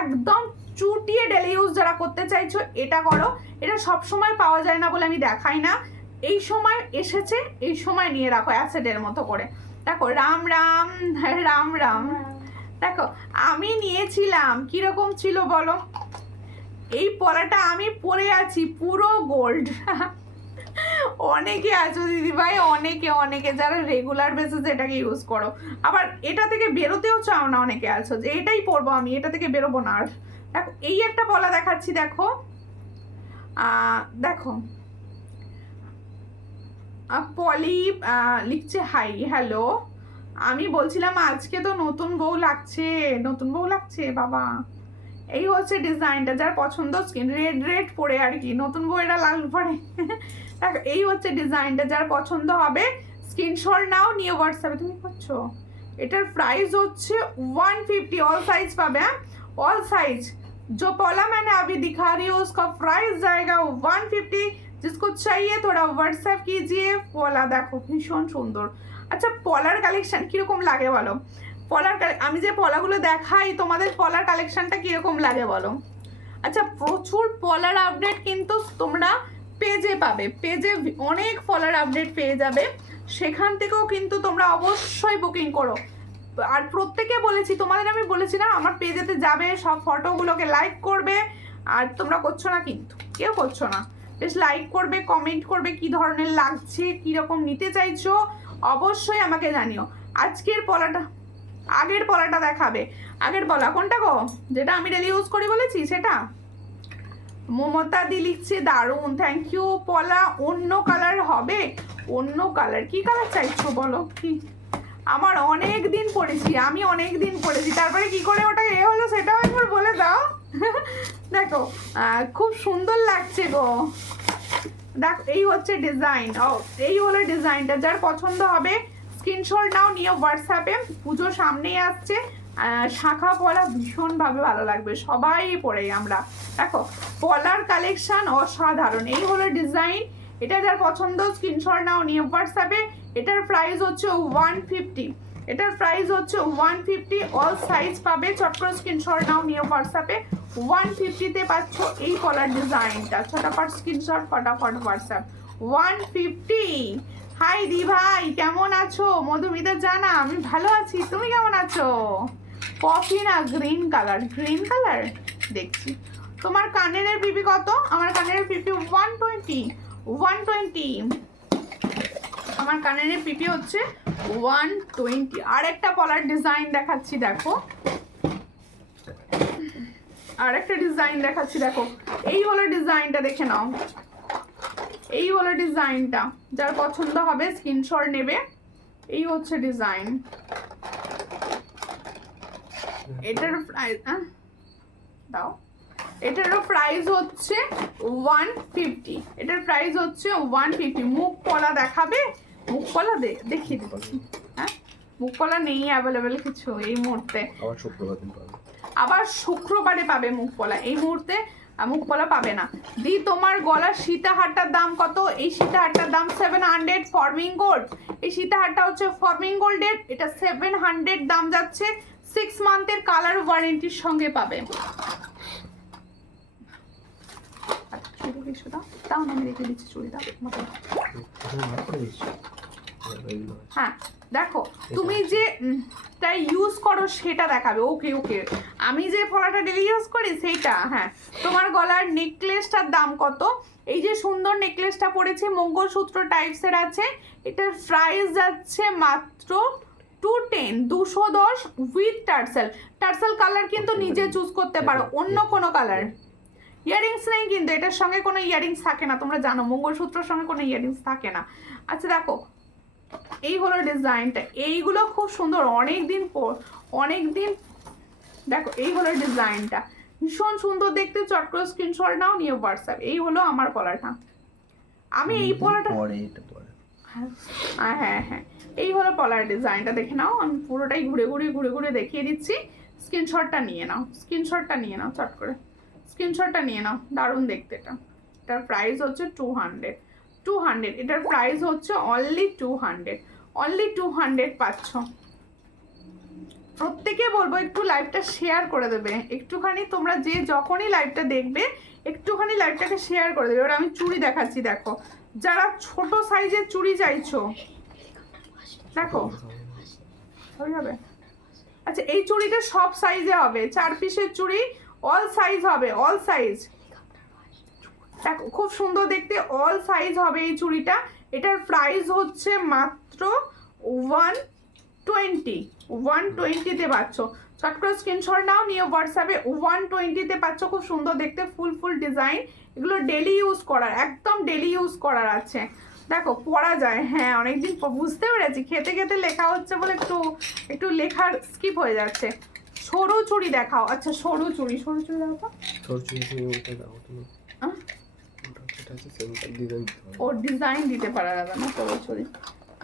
একদম চুটিয়ে ডেলি ইউজ যারা করতে চাইছো এটা করো। এটা সব সময় পাওয়া যায় না বলে আমি দেখাই না, এই সময় এসেছে, এই সময় নিয়ে রাখো অ্যাসেটের মতো করে। দেখো রাম রাম রাম রাম। দেখো আমি নিয়েছিলাম, কিরকম ছিল বলো? এই পলাটা আমি পরে আছি পুরো গোল্ড। অনেকে আছো দিদিভাই, অনেকে যারা রেগুলার বেসিস এটাকে ইউজ করো, আবার এটা থেকে বেরোতেও চাও না, অনেকে আছো যে এটাই পরবো আমি, এটা থেকে বেরোবো না আর। দেখো এই একটা পলা দেখাচ্ছি, দেখো দেখো পলি লিখছে হাই হ্যালো। আমি বলছিলাম আজকে তো নতুন বউ লাগছে, নতুন বউ লাগছে বাবা। এই হচ্ছে ডিজাইনটা, যার পছন্দ স্কিন রেড পরে আর কি, নতুন বউয়েরা লাল পরে। দেখো এই হচ্ছে ডিজাইনটা, যার পছন্দ হবে স্ক্রিনশট নাও, নিয়ে হোয়াটসঅ্যাপে। তুমি করছো এটার প্রাইস হচ্ছে 150, ऑल साइज পাবে, হ্যাঁ ऑल साइज। जो पॉला मैंने अभी दिखा रही हूँ उसका प्राइस जाएगा 150। जिसको चाहिए थोड़ा व्हाट्सएप कीजिए। पॉला देखो भीषण सुंदर। আচ্ছা পলার কালেকশন কিরকম লাগে বলো? পলার আমি যে পলাগুলো দেখাই তোমাদের পলার কালেকশনটা কিরকম লাগে বলো? আচ্ছা প্রচুর পলার আপডেট কিন্তু তোমরা পেজে পাবে, পেজে অনেক পলার আপডেট পেয়ে যাবে, সেখান থেকেও কিন্তু তোমরা অবশ্যই বুকিং করো। আর প্রত্যেকে বলেছি তোমাদের, আমি বলেছি না আমার পেজেতে যাবে, সব ফটোগুলোকে লাইক করবে, আর তোমরা করছো না, কিন্তু কেউ করছো না। বেশ লাইক করবে, কমেন্ট করবে কি ধরনের লাগছে, কীরকম নিতে চাইছো অবশ্যই আমাকে জানিও। আজকের পলাটা, আগের পলাটা দেখাবে। আগের পলা কোনটা গো? যেটা আমি ডেলি ইউজ করি বলেছি সেটা। মমতা দি লিখছে দারুণ, থ্যাংক ইউ। পলা অন্য কালার হবে? অন্য কালার কি কালার চাইছো বলো? কি আমার অনেক দিন পড়েছি, আমি অনেক দিন পড়েছি, তারপরে কি করে ওটা এ হলো সেটাও একবার বলে দাও। দেখো খুব সুন্দর লাগছে গো। দেখো এই হচ্ছে ডিজাইন, ও এই হলো ডিজাইনটা। যার পছন্দ হবে স্ক্রিনশট নাও, নিয়ে হোয়াটসঅ্যাপে। পুজো সামনেই আসছে, শাখা পলা ভীষণভাবে ভালো লাগবে, সবাই পরে আমরা। দেখো পলার কালেকশন অসাধারণ। এই হলো ডিজাইন, এটা যার পছন্দ স্ক্রিনশট নাও, নিয়ে হোয়াটসঅ্যাপে। এটার প্রাইস হচ্ছে 150, এটার প্রাইস হচ্ছে 150, অল সাইজ পাবে। চট করে স্ক্রিনশট নাও, নিয়ে হোয়াটসঅ্যাপে। 150-তে পাচ্ছ এই পলার ডিজাইনটা। ছটাফট স্ক্রিনশট, ফটাফট হোয়াটসঅ্যাপ। 150। হাই দি ভাই, কেমন আছো? মধুমিতা জানা, আমি ভালো আছি, তুমি কেমন আছো? কফি না গ্রিন কালার, গ্রিন কালার দেখছি। তোমার কানের পিপি কত? আমার কানের পিপি 120, 120। আমার কানের পিপি হচ্ছে 120। আর একটা পলার ডিজাইন দেখাচ্ছি, দেখো আর একটা ডিজাইন দেখাচ্ছি, দেখো এই হলো ডিজাইনটা, দেখে নাও। এই হলো ডিজাইনটা, যার পছন্দ হবে স্ক্রিনশট নেবে। এই হচ্ছে ডিজাইন। এটার প্রাইস দাও, এটারও প্রাইস হচ্ছে 150, এটার প্রাইস হচ্ছে 150। মুখ পলা দেখাবে? মুখ পলা দেখিয়ে দিব, হ্যাঁ মুখ পলা নেই অ্যাভেলেবেল কিছু এই মুহূর্তে, আবার শুক্রবারে পাবে মুখ পলা, এই মুহূর্তে মুখ পলা পাবে না। দি তোমার গলার সীতাহারটার দাম কত? এই সীতাহারটার দাম 700 ফর্মিং গোল্ড। এই সীতাহারটা হচ্ছে ফর্মিং গোল্ডের, এটা 700 দাম যাচ্ছে। 6 মান্থের কালার ওয়ারেন্টির সঙ্গে পাবে। দাও না, আমি রেখে দিচ্ছি চুড়ি, দাও। হ্যাঁ দেখো তুমি যে তাই ইউজ করো সেটা দেখাবে। ওকে ওকে, আমি যে পলাটা ডেলি ইউজ করি সেইটা। হ্যাঁ তোমার গলার নেকলেসটার দাম কত? এই যে সুন্দর নেকলেসটা পড়েছে মঙ্গলসূত্র টাইপসের আছে, এটার প্রাইস যাচ্ছে মাত্র 210, 210 উইথ টার্সেল। টার্সেল কালার কিন্তু নিজে চুজ করতে পারো, অন্য কোনো কালার। ইয়ারিংস নেই কিন্তু, এটার সঙ্গে কোনো ইয়ারিংস থাকে না, তোমরা জানো মঙ্গলসূত্রের সঙ্গে কোনো ইয়ারিংস থাকে না। আচ্ছা দেখো এই হলো ডিজাইনটা, এইগুলো খুব সুন্দর, অনেক দিন দেখো এই হলো ডিজাইনটা, ভীষণ সুন্দর দেখতে। চট করে স্ক্রিনশট নাও, নিয়ে হোয়াটসঅ্যাপ। এই হলো আমার পলাটা, আমি এই পলাটা হ্যাঁ হ্যাঁ হ্যাঁ এই হলো পলার ডিজাইনটা, দেখে নাও। আমি পুরোটাই ঘুরে ঘুরে দেখিয়ে দিচ্ছি। স্ক্রিনশটটা নিয়ে নাও, স্ক্রিনশটটা নিয়ে নাও, চট করে স্ক্রিনশটটা নিয়ে নাও। দারুণ দেখতে এটা। এটার প্রাইস হচ্ছে 200, এটার প্রাইস হচ্ছে অনলি 200 পাচ্ছ। প্রত্যেকে বলবো একটু লাইভটা শেয়ার করে দেবে, একটুখানি তোমরা যে যখনই লাইভটা দেখবে একটুখানি লাইভটাকে শেয়ার করে দেবে। এবার আমি চুড়ি দেখাচ্ছি, দেখো যারা ছোট সাইজের চুড়ি চাইছো দেখো হয়ে যাবে। আচ্ছা এই চুড়িটা সব সাইজে হবে, 4 পিসের চুড়ি, অল সাইজ হবে, অল সাইজ। দেখো খুব সুন্দর দেখতে, অল সাইজ হবে এই চুড়িটা। এটার প্রাইস হচ্ছে মাত্র 120-তে পাচ্ছ। চট করে স্ক্রিনশট নাও, নিয়ে হোয়াটসঅ্যাপে। 120-তে পাচ্ছ, খুব সুন্দর দেখতে, ফুল ডিজাইন। এগুলো ডেলি ইউজ করার, একদম ডেলি ইউজ করার আছে। দেখো পরা যায়, হ্যাঁ অনেকদিন বুঝতে পেরেছি, খেতে খেতে লেখা হচ্ছে বলে একটু লেখার স্কিপ হয়ে যাচ্ছে। সরু চুড়ি দেখাও। আচ্ছা সরু চুড়ি দাও তো, ও ডিজাইন দিতে পারা যাবে না সরু চুড়ি।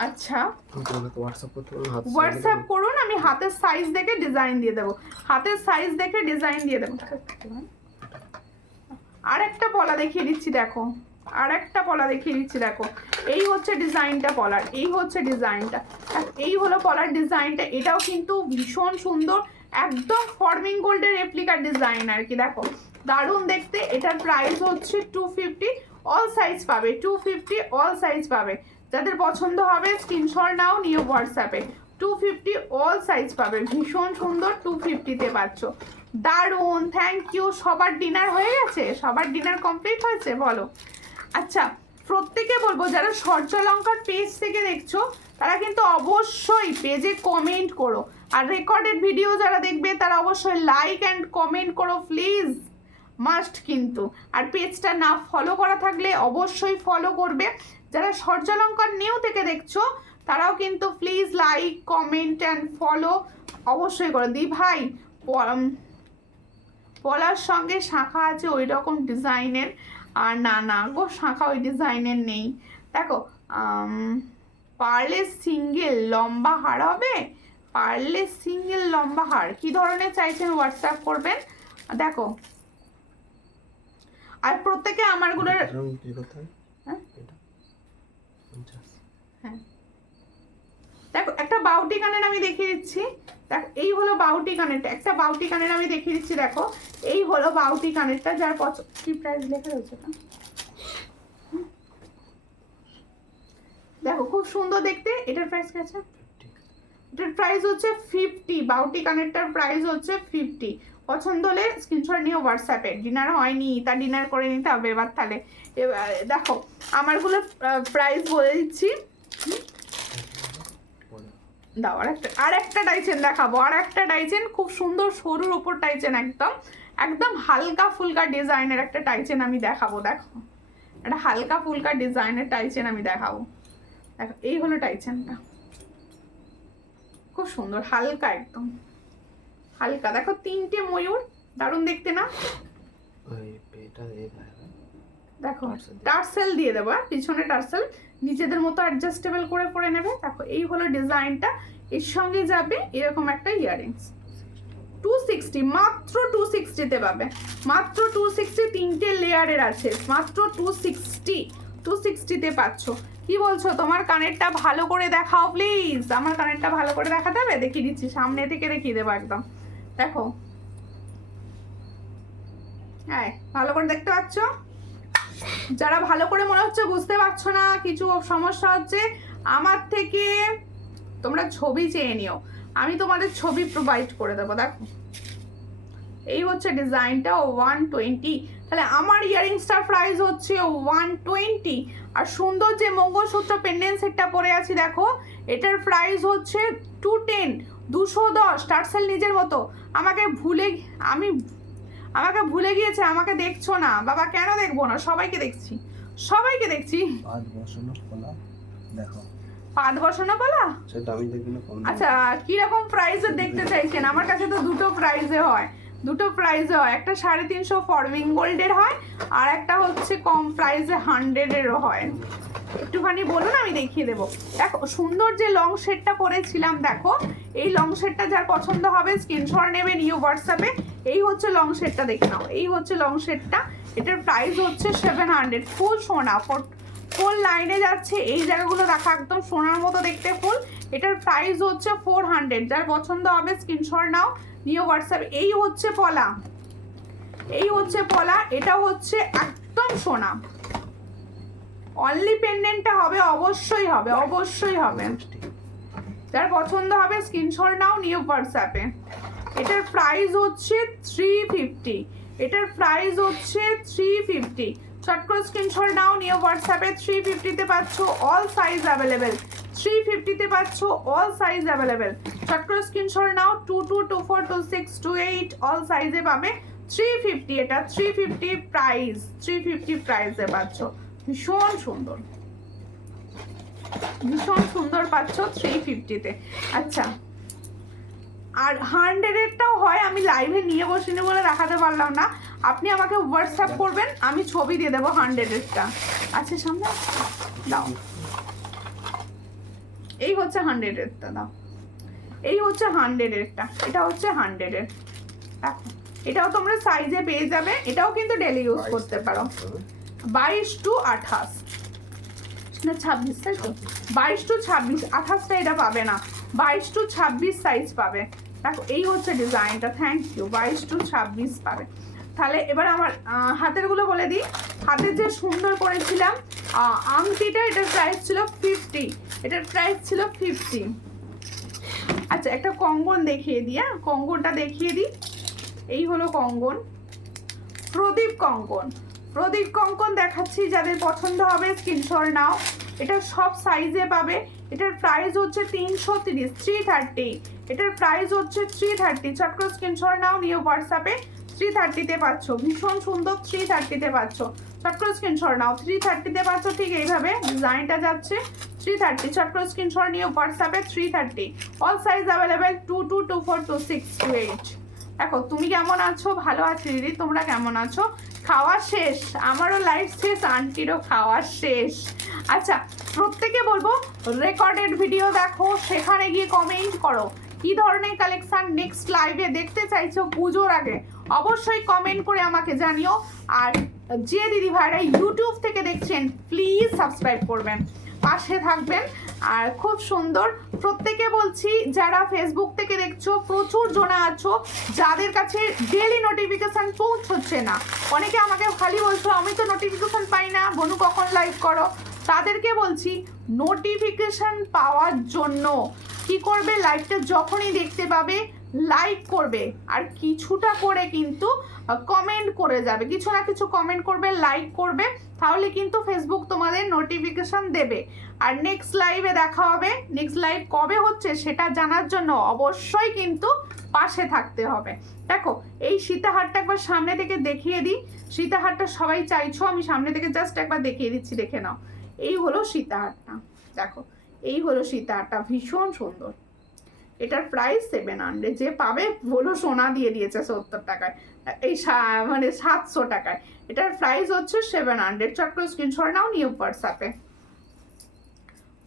আচ্ছা তোমাকে হোয়াটসঅ্যাপ করতে বলুন, হাত হোয়াটসঅ্যাপ করুন, আমি হাতের সাইজ দেখে ডিজাইন দিয়ে দেবো, হাতের সাইজ দেখে ডিজাইন দিয়ে দেবো। আর একটা পলা দেখিয়ে দিচ্ছি দেখো, আর একটা পলা দেখিয়ে দিচ্ছি দেখো, এই হচ্ছে ডিজাইনটা পলার, এই হচ্ছে ডিজাইনটা, এই হলো পলার ডিজাইনটা। এটাও কিন্তু ভীষণ সুন্দর, একদম ফর্মিং গোল্ডের রেপ্লিকার ডিজাইন আর কি, দেখো দারুণ দেখতে। এটার প্রাইস হচ্ছে 250, অল সাইজ পাবে, 250 অল সাইজ পাবে। যাদের পছন্দ হবে স্ক্রিনশট নাও, নিয়ে হোয়াটসঅ্যাপে। 250 অল সাইজ পাবে, ভীষণ সুন্দর, 250-তে পাচ্ছ, দারুণ। Thank you. সবার ডিনার হয়ে গেছে? সবার ডিনার কমপ্লিট হয়েছে বলো? আচ্ছা, প্রত্যেকে বলবো যারা সূর্যালঙ্কার পেজ থেকে দেখছো তারা কিন্তু অবশ্যই পেজে কমেন্ট করো, আর রেকর্ডেড ভিডিও যারা দেখবে তারা অবশ্যই লাইক অ্যান্ড কমেন্ট করো প্লিজ, মাস্ট কিন্তু। আর পেজটা না ফলো করা থাকলে অবশ্যই ফলো করবে। যারা সূর্যালঙ্কার নিউ থেকে দেখছো তারাও কিন্তু please like comment and follow অবশ্যই করো। দি ভাই পলার সঙ্গে শাখা আছে ওই রকম ডিজাইনের, আর না না গো শাখা ওই ডিজাইনের নেই। দেখো পারলে সিঙ্গেল লম্বা হার হবে, পারলে সিঙ্গেল লম্বা হার কি ধরনের চাইছেন হোয়াটসঅ্যাপ করবেন। দেখো আর প্রত্যেকে আমারগুলোর হ্যাঁ দেখো একটা বাউটি কানের আমি দেখিয়ে দিচ্ছি, দেখো এই হলো বাউটি কানেরটা, একটা বাউটি কানের আমি দেখিয়ে দিচ্ছি, দেখো এই হলো বাউটি কানেরটা, যার কি প্রাইস লেখা রয়েছে না, দেখো খুব সুন্দর দেখতে। এটার প্রাইস কি আছে? এটার প্রাইস হচ্ছে 50, বাউটি কানেরটার প্রাইস হচ্ছে 50। পছন্দ হলে স্ক্রিনশট নিয়ে হোয়াটসঅ্যাপে। ডিনার হয়নি, তা ডিনার করে নিতে হবে এবার তাহলে। দেখো আমারগুলো প্রাইস বলে দিচ্ছি, দাও আর একটা টাইচেন দেখাবো, আর একটা টাইচেন খুব সুন্দর সরুর ওপর টাইচেন, একদম একদম হালকা ফুলকা ডিজাইনের একটা টাইচেন আমি দেখাবো। দেখো একটা হালকা ফুলকা ডিজাইনের টাইচেন আমি দেখাবো, দেখো এই হলো টাইচেনটা, খুব সুন্দর হালকা, একদম হালকা। দেখো তিনটে ময়ূর, দারুণ দেখতে না? দেখো টার্সেল দিয়ে দেবো, পিছনে টার্সেল, নিজেদের মতো অ্যাডজাস্টেবল করে পরে নেবে। দেখো এই হলো ডিজাইনটা, এর সঙ্গে যাবে এরকম একটা ইয়াররিংস। 260, মাত্র 260-তে পাবে, মাত্র 260, তিনটে লেয়ারের আছে, মাত্র 260-তে পাচ্ছ। কি বলছো? তোমার কানেরটা ভালো করে দেখাও প্লিজ, আমার কানেরটা ভালো করে দেখাতে হবে, দেখিয়ে দিচ্ছি, সামনে থেকে দেখিয়ে দেবো একদম। দেখো হ্যাঁ ভালো করে দেখতে পাচ্ছ? যারা ভালো করে মনে হচ্ছে বুঝতে পারছো না, কিছু সমস্যা হচ্ছে, আমার থেকে তোমরা ছবি চেয়ে নিও, আমি তোমাদের ছবি প্রোভাইড করে দেবো। দেখো এই হচ্ছে ডিজাইনটা, 120। তাহলে আমার ইয়ারিংসটার প্রাইস হচ্ছে 120। আর সুন্দর যে মঙ্গলসূত্র পেন্ডেন্ট সেটটা পরে আছি দেখো, এটার প্রাইস হচ্ছে 210, 210। টার্সেল নিজের মতো, আমাকে ভুলে গিয়েছে, আমাকে দেখছো না বাবা, কেন দেখবো না, সবাইকে দেখছি, সবাইকে দেখছি। দেখো পাত বসানো বলা, আচ্ছা কিরকম প্রাইসে দেখতে চাইছেন? আমার কাছে তো দুটো প্রাইসে হয়, একটা 350 ফর্মিং গোল্ডের হয়, আর একটা হচ্ছে কম প্রাইসে 100-এরও হয়। একটুখানি বলুন আমি দেখিয়ে দেবো। দেখো সুন্দর যে লং শেডটা পরেছিলাম, দেখো এই লং শেডটা যার পছন্দ হবে স্ক্রিনশট নেবে, নিয়ে হোয়াটসঅ্যাপে। এই হচ্ছে লং শেডটা, দেখে নাও, এই হচ্ছে লং শেডটা, এটার প্রাইস হচ্ছে 700, ফুল সোনা, ফুল লাইনে যাচ্ছে, এই জায়গাগুলো দেখা একদম সোনার মতো দেখতে ফুল। এটার প্রাইস হচ্ছে 400, যার পছন্দ হবে স্ক্রিনশট নাও, নিয়ে হোয়াটসঅ্যাপে। এই হচ্ছে পলা, এই হচ্ছে পলা, এটা হচ্ছে একদম সোনা। অনলি পেন্ডেন্টটা হবে, অবশ্যই হবে, অবশ্যই হবে, যার পছন্দ হবে স্ক্রিনশট নাও, নিয়ে হোয়াটসঅ্যাপে। এটার প্রাইস হচ্ছে 350, এটার প্রাইস হচ্ছে 350। শর্ট করে স্ক্রিনশট নাও, নিয়ে হোয়াটসঅ্যাপে। 350-তে পাচ্ছ, অল সাইজ অ্যাভেলেবেল, 350-তে পাচ্ছ, অল সাইজ অ্যাভেলেবেল। শর্ট করে স্ক্রিনশট নাও, 22, 24, 26, 28 অল সাইজে পাবে। 350, এটা 350 প্রাইস, 350 প্রাইসে পাচ্ছ, ভীষণ সুন্দর, ভীষণ সুন্দর পাচ্ছ 350-তে। আচ্ছা আর 100-এরটাও হয়, আমি লাইভে নিয়ে বসিনি বলে দেখাতে পারলাম না, আপনি আমাকে হোয়াটসঅ্যাপ করবেন, আমি ছবি দিয়ে দেবো 100-এরটা। আচ্ছা সামনে দাও, এই হচ্ছে 100-এরটা দাও, এই হচ্ছে 100-এরটা, এটা হচ্ছে 100-এর। দেখো এটাও তোমরা সাইজে পেয়ে যাবে, এটাও কিন্তু ডেলি ইউজ করতে পারো। 22 to 28 না 26, তাই তো 22 to 26, 28টা এটা পাবে না, 22 to 26 সাইজ পাবে। দেখো এই হচ্ছে ডিজাইনটা, থ্যাংক ইউ, 22 to 26 পাবে। তাহলে এবার আমার হাতেরগুলো বলে দিই। হাতের যে সুন্দর করেছিলাম আংটিটা, এটার প্রাইস ছিল 50, এটার প্রাইস ছিল 50। আচ্ছা একটা কঙ্গন দেখিয়ে দিই, হ্যাঁ কঙ্গনটা দেখিয়ে দিই। এই হলো কঙ্গন, প্রদীপ কঙ্কন, প্রদীপ কঙ্কন দেখাচ্ছি, যাদের পছন্দ হবে স্ক্রিনশট নাও। এটা সব সাইজে পাবে। এটার প্রাইস হচ্ছে 330, 330, এটার প্রাইস হচ্ছে 330। চট করে স্ক্রিনশট নাও, নিয়ে হোয়াটসঅ্যাপে 330-তে পাচ্ছ, ভীষণ সুন্দর 330-তে পাচ্ছ। চট করে স্ক্রিনশট নাও, 330-তে পাচ্ছ, ঠিক এইভাবে ডিজাইনটা যাচ্ছে 330। চট করে স্ক্রিনশট নিয়ে হোয়াটসঅ্যাপে 330। All size available 22, 24, 26, 28। দেখো তুমি কেমন আছো? ভালো আছি দিদি, তোমরা কেমন আছো? খাওয়া শেষ, আমারও লাইফ শেষ, আন্টিরও খাওয়া শেষ। আচ্ছা প্রত্যেকে বলবো রেকর্ডেড ভিডিও দেখো, সেখানে গিয়ে কমেন্ট করো কি ধরনের কালেকশন নেক্সট লাইভে দেখতে চাইছো পুজোর আগে, অবশ্যই কমেন্ট করে আমাকে জানিও। আর যে দিদি ভাইরা ইউটিউব থেকে দেখছেন প্লিজ সাবস্ক্রাইব করবেন, পাশে থাকবেন। আর খুব সুন্দর প্রত্যেকে বলছি, যারা ফেসবুক থেকে দেখছো প্রচুর জনা আছো যাদের কাছে ডেলি নোটিফিকেশন পৌঁছচ্ছে না, অনেকে আমাকে খালি বলছো আমি তো নোটিফিকেশন পাই না, বনু কখন লাইভ করো। তাদেরকে বলছি নোটিফিকেশন পাওয়ার জন্য কি করবে, লাইভটা যখনই দেখতে পাবে লাইক করবে, আর কিছুটা করে কিন্তু কমেন্ট করে যাবে, কিছু না কিছু কমেন্ট করবে, লাইক করবে, তাহলে কিন্তু ফেসবুক তোমাদের নোটিফিকেশন দেবে। আর নেক্সট লাইভে দেখা হবে, নেক্সট লাইভ কবে হচ্ছে সেটা জানার জন্য অবশ্যই কিন্তু পাশে থাকতে হবে। দেখো এই সীতাহারটা একবার সামনে থেকে দেখিয়ে দিই, সীতাহারটা সবাই চাইছো, আমি সামনে থেকে জাস্ট একবার দেখিয়ে দিচ্ছি, দেখে নাও। এই হলো সীতাহারটা, দেখো এই হলো সীতাহারটা, ভীষণ সুন্দর। এটার প্রাইস 700, যে পাবে বলো সোনা দিয়ে দিয়েছে 70 টাকায়, এই মানে 700 টাকায়। এটার প্রাইস হচ্ছে 700। চট করে স্ক্রিনশট নাও, নিউ হোয়াটসঅ্যাপে।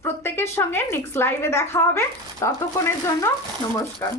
প্রত্যেকের সঙ্গে নেক্সট লাইভে দেখা হবে, ততক্ষণের জন্য নমস্কার।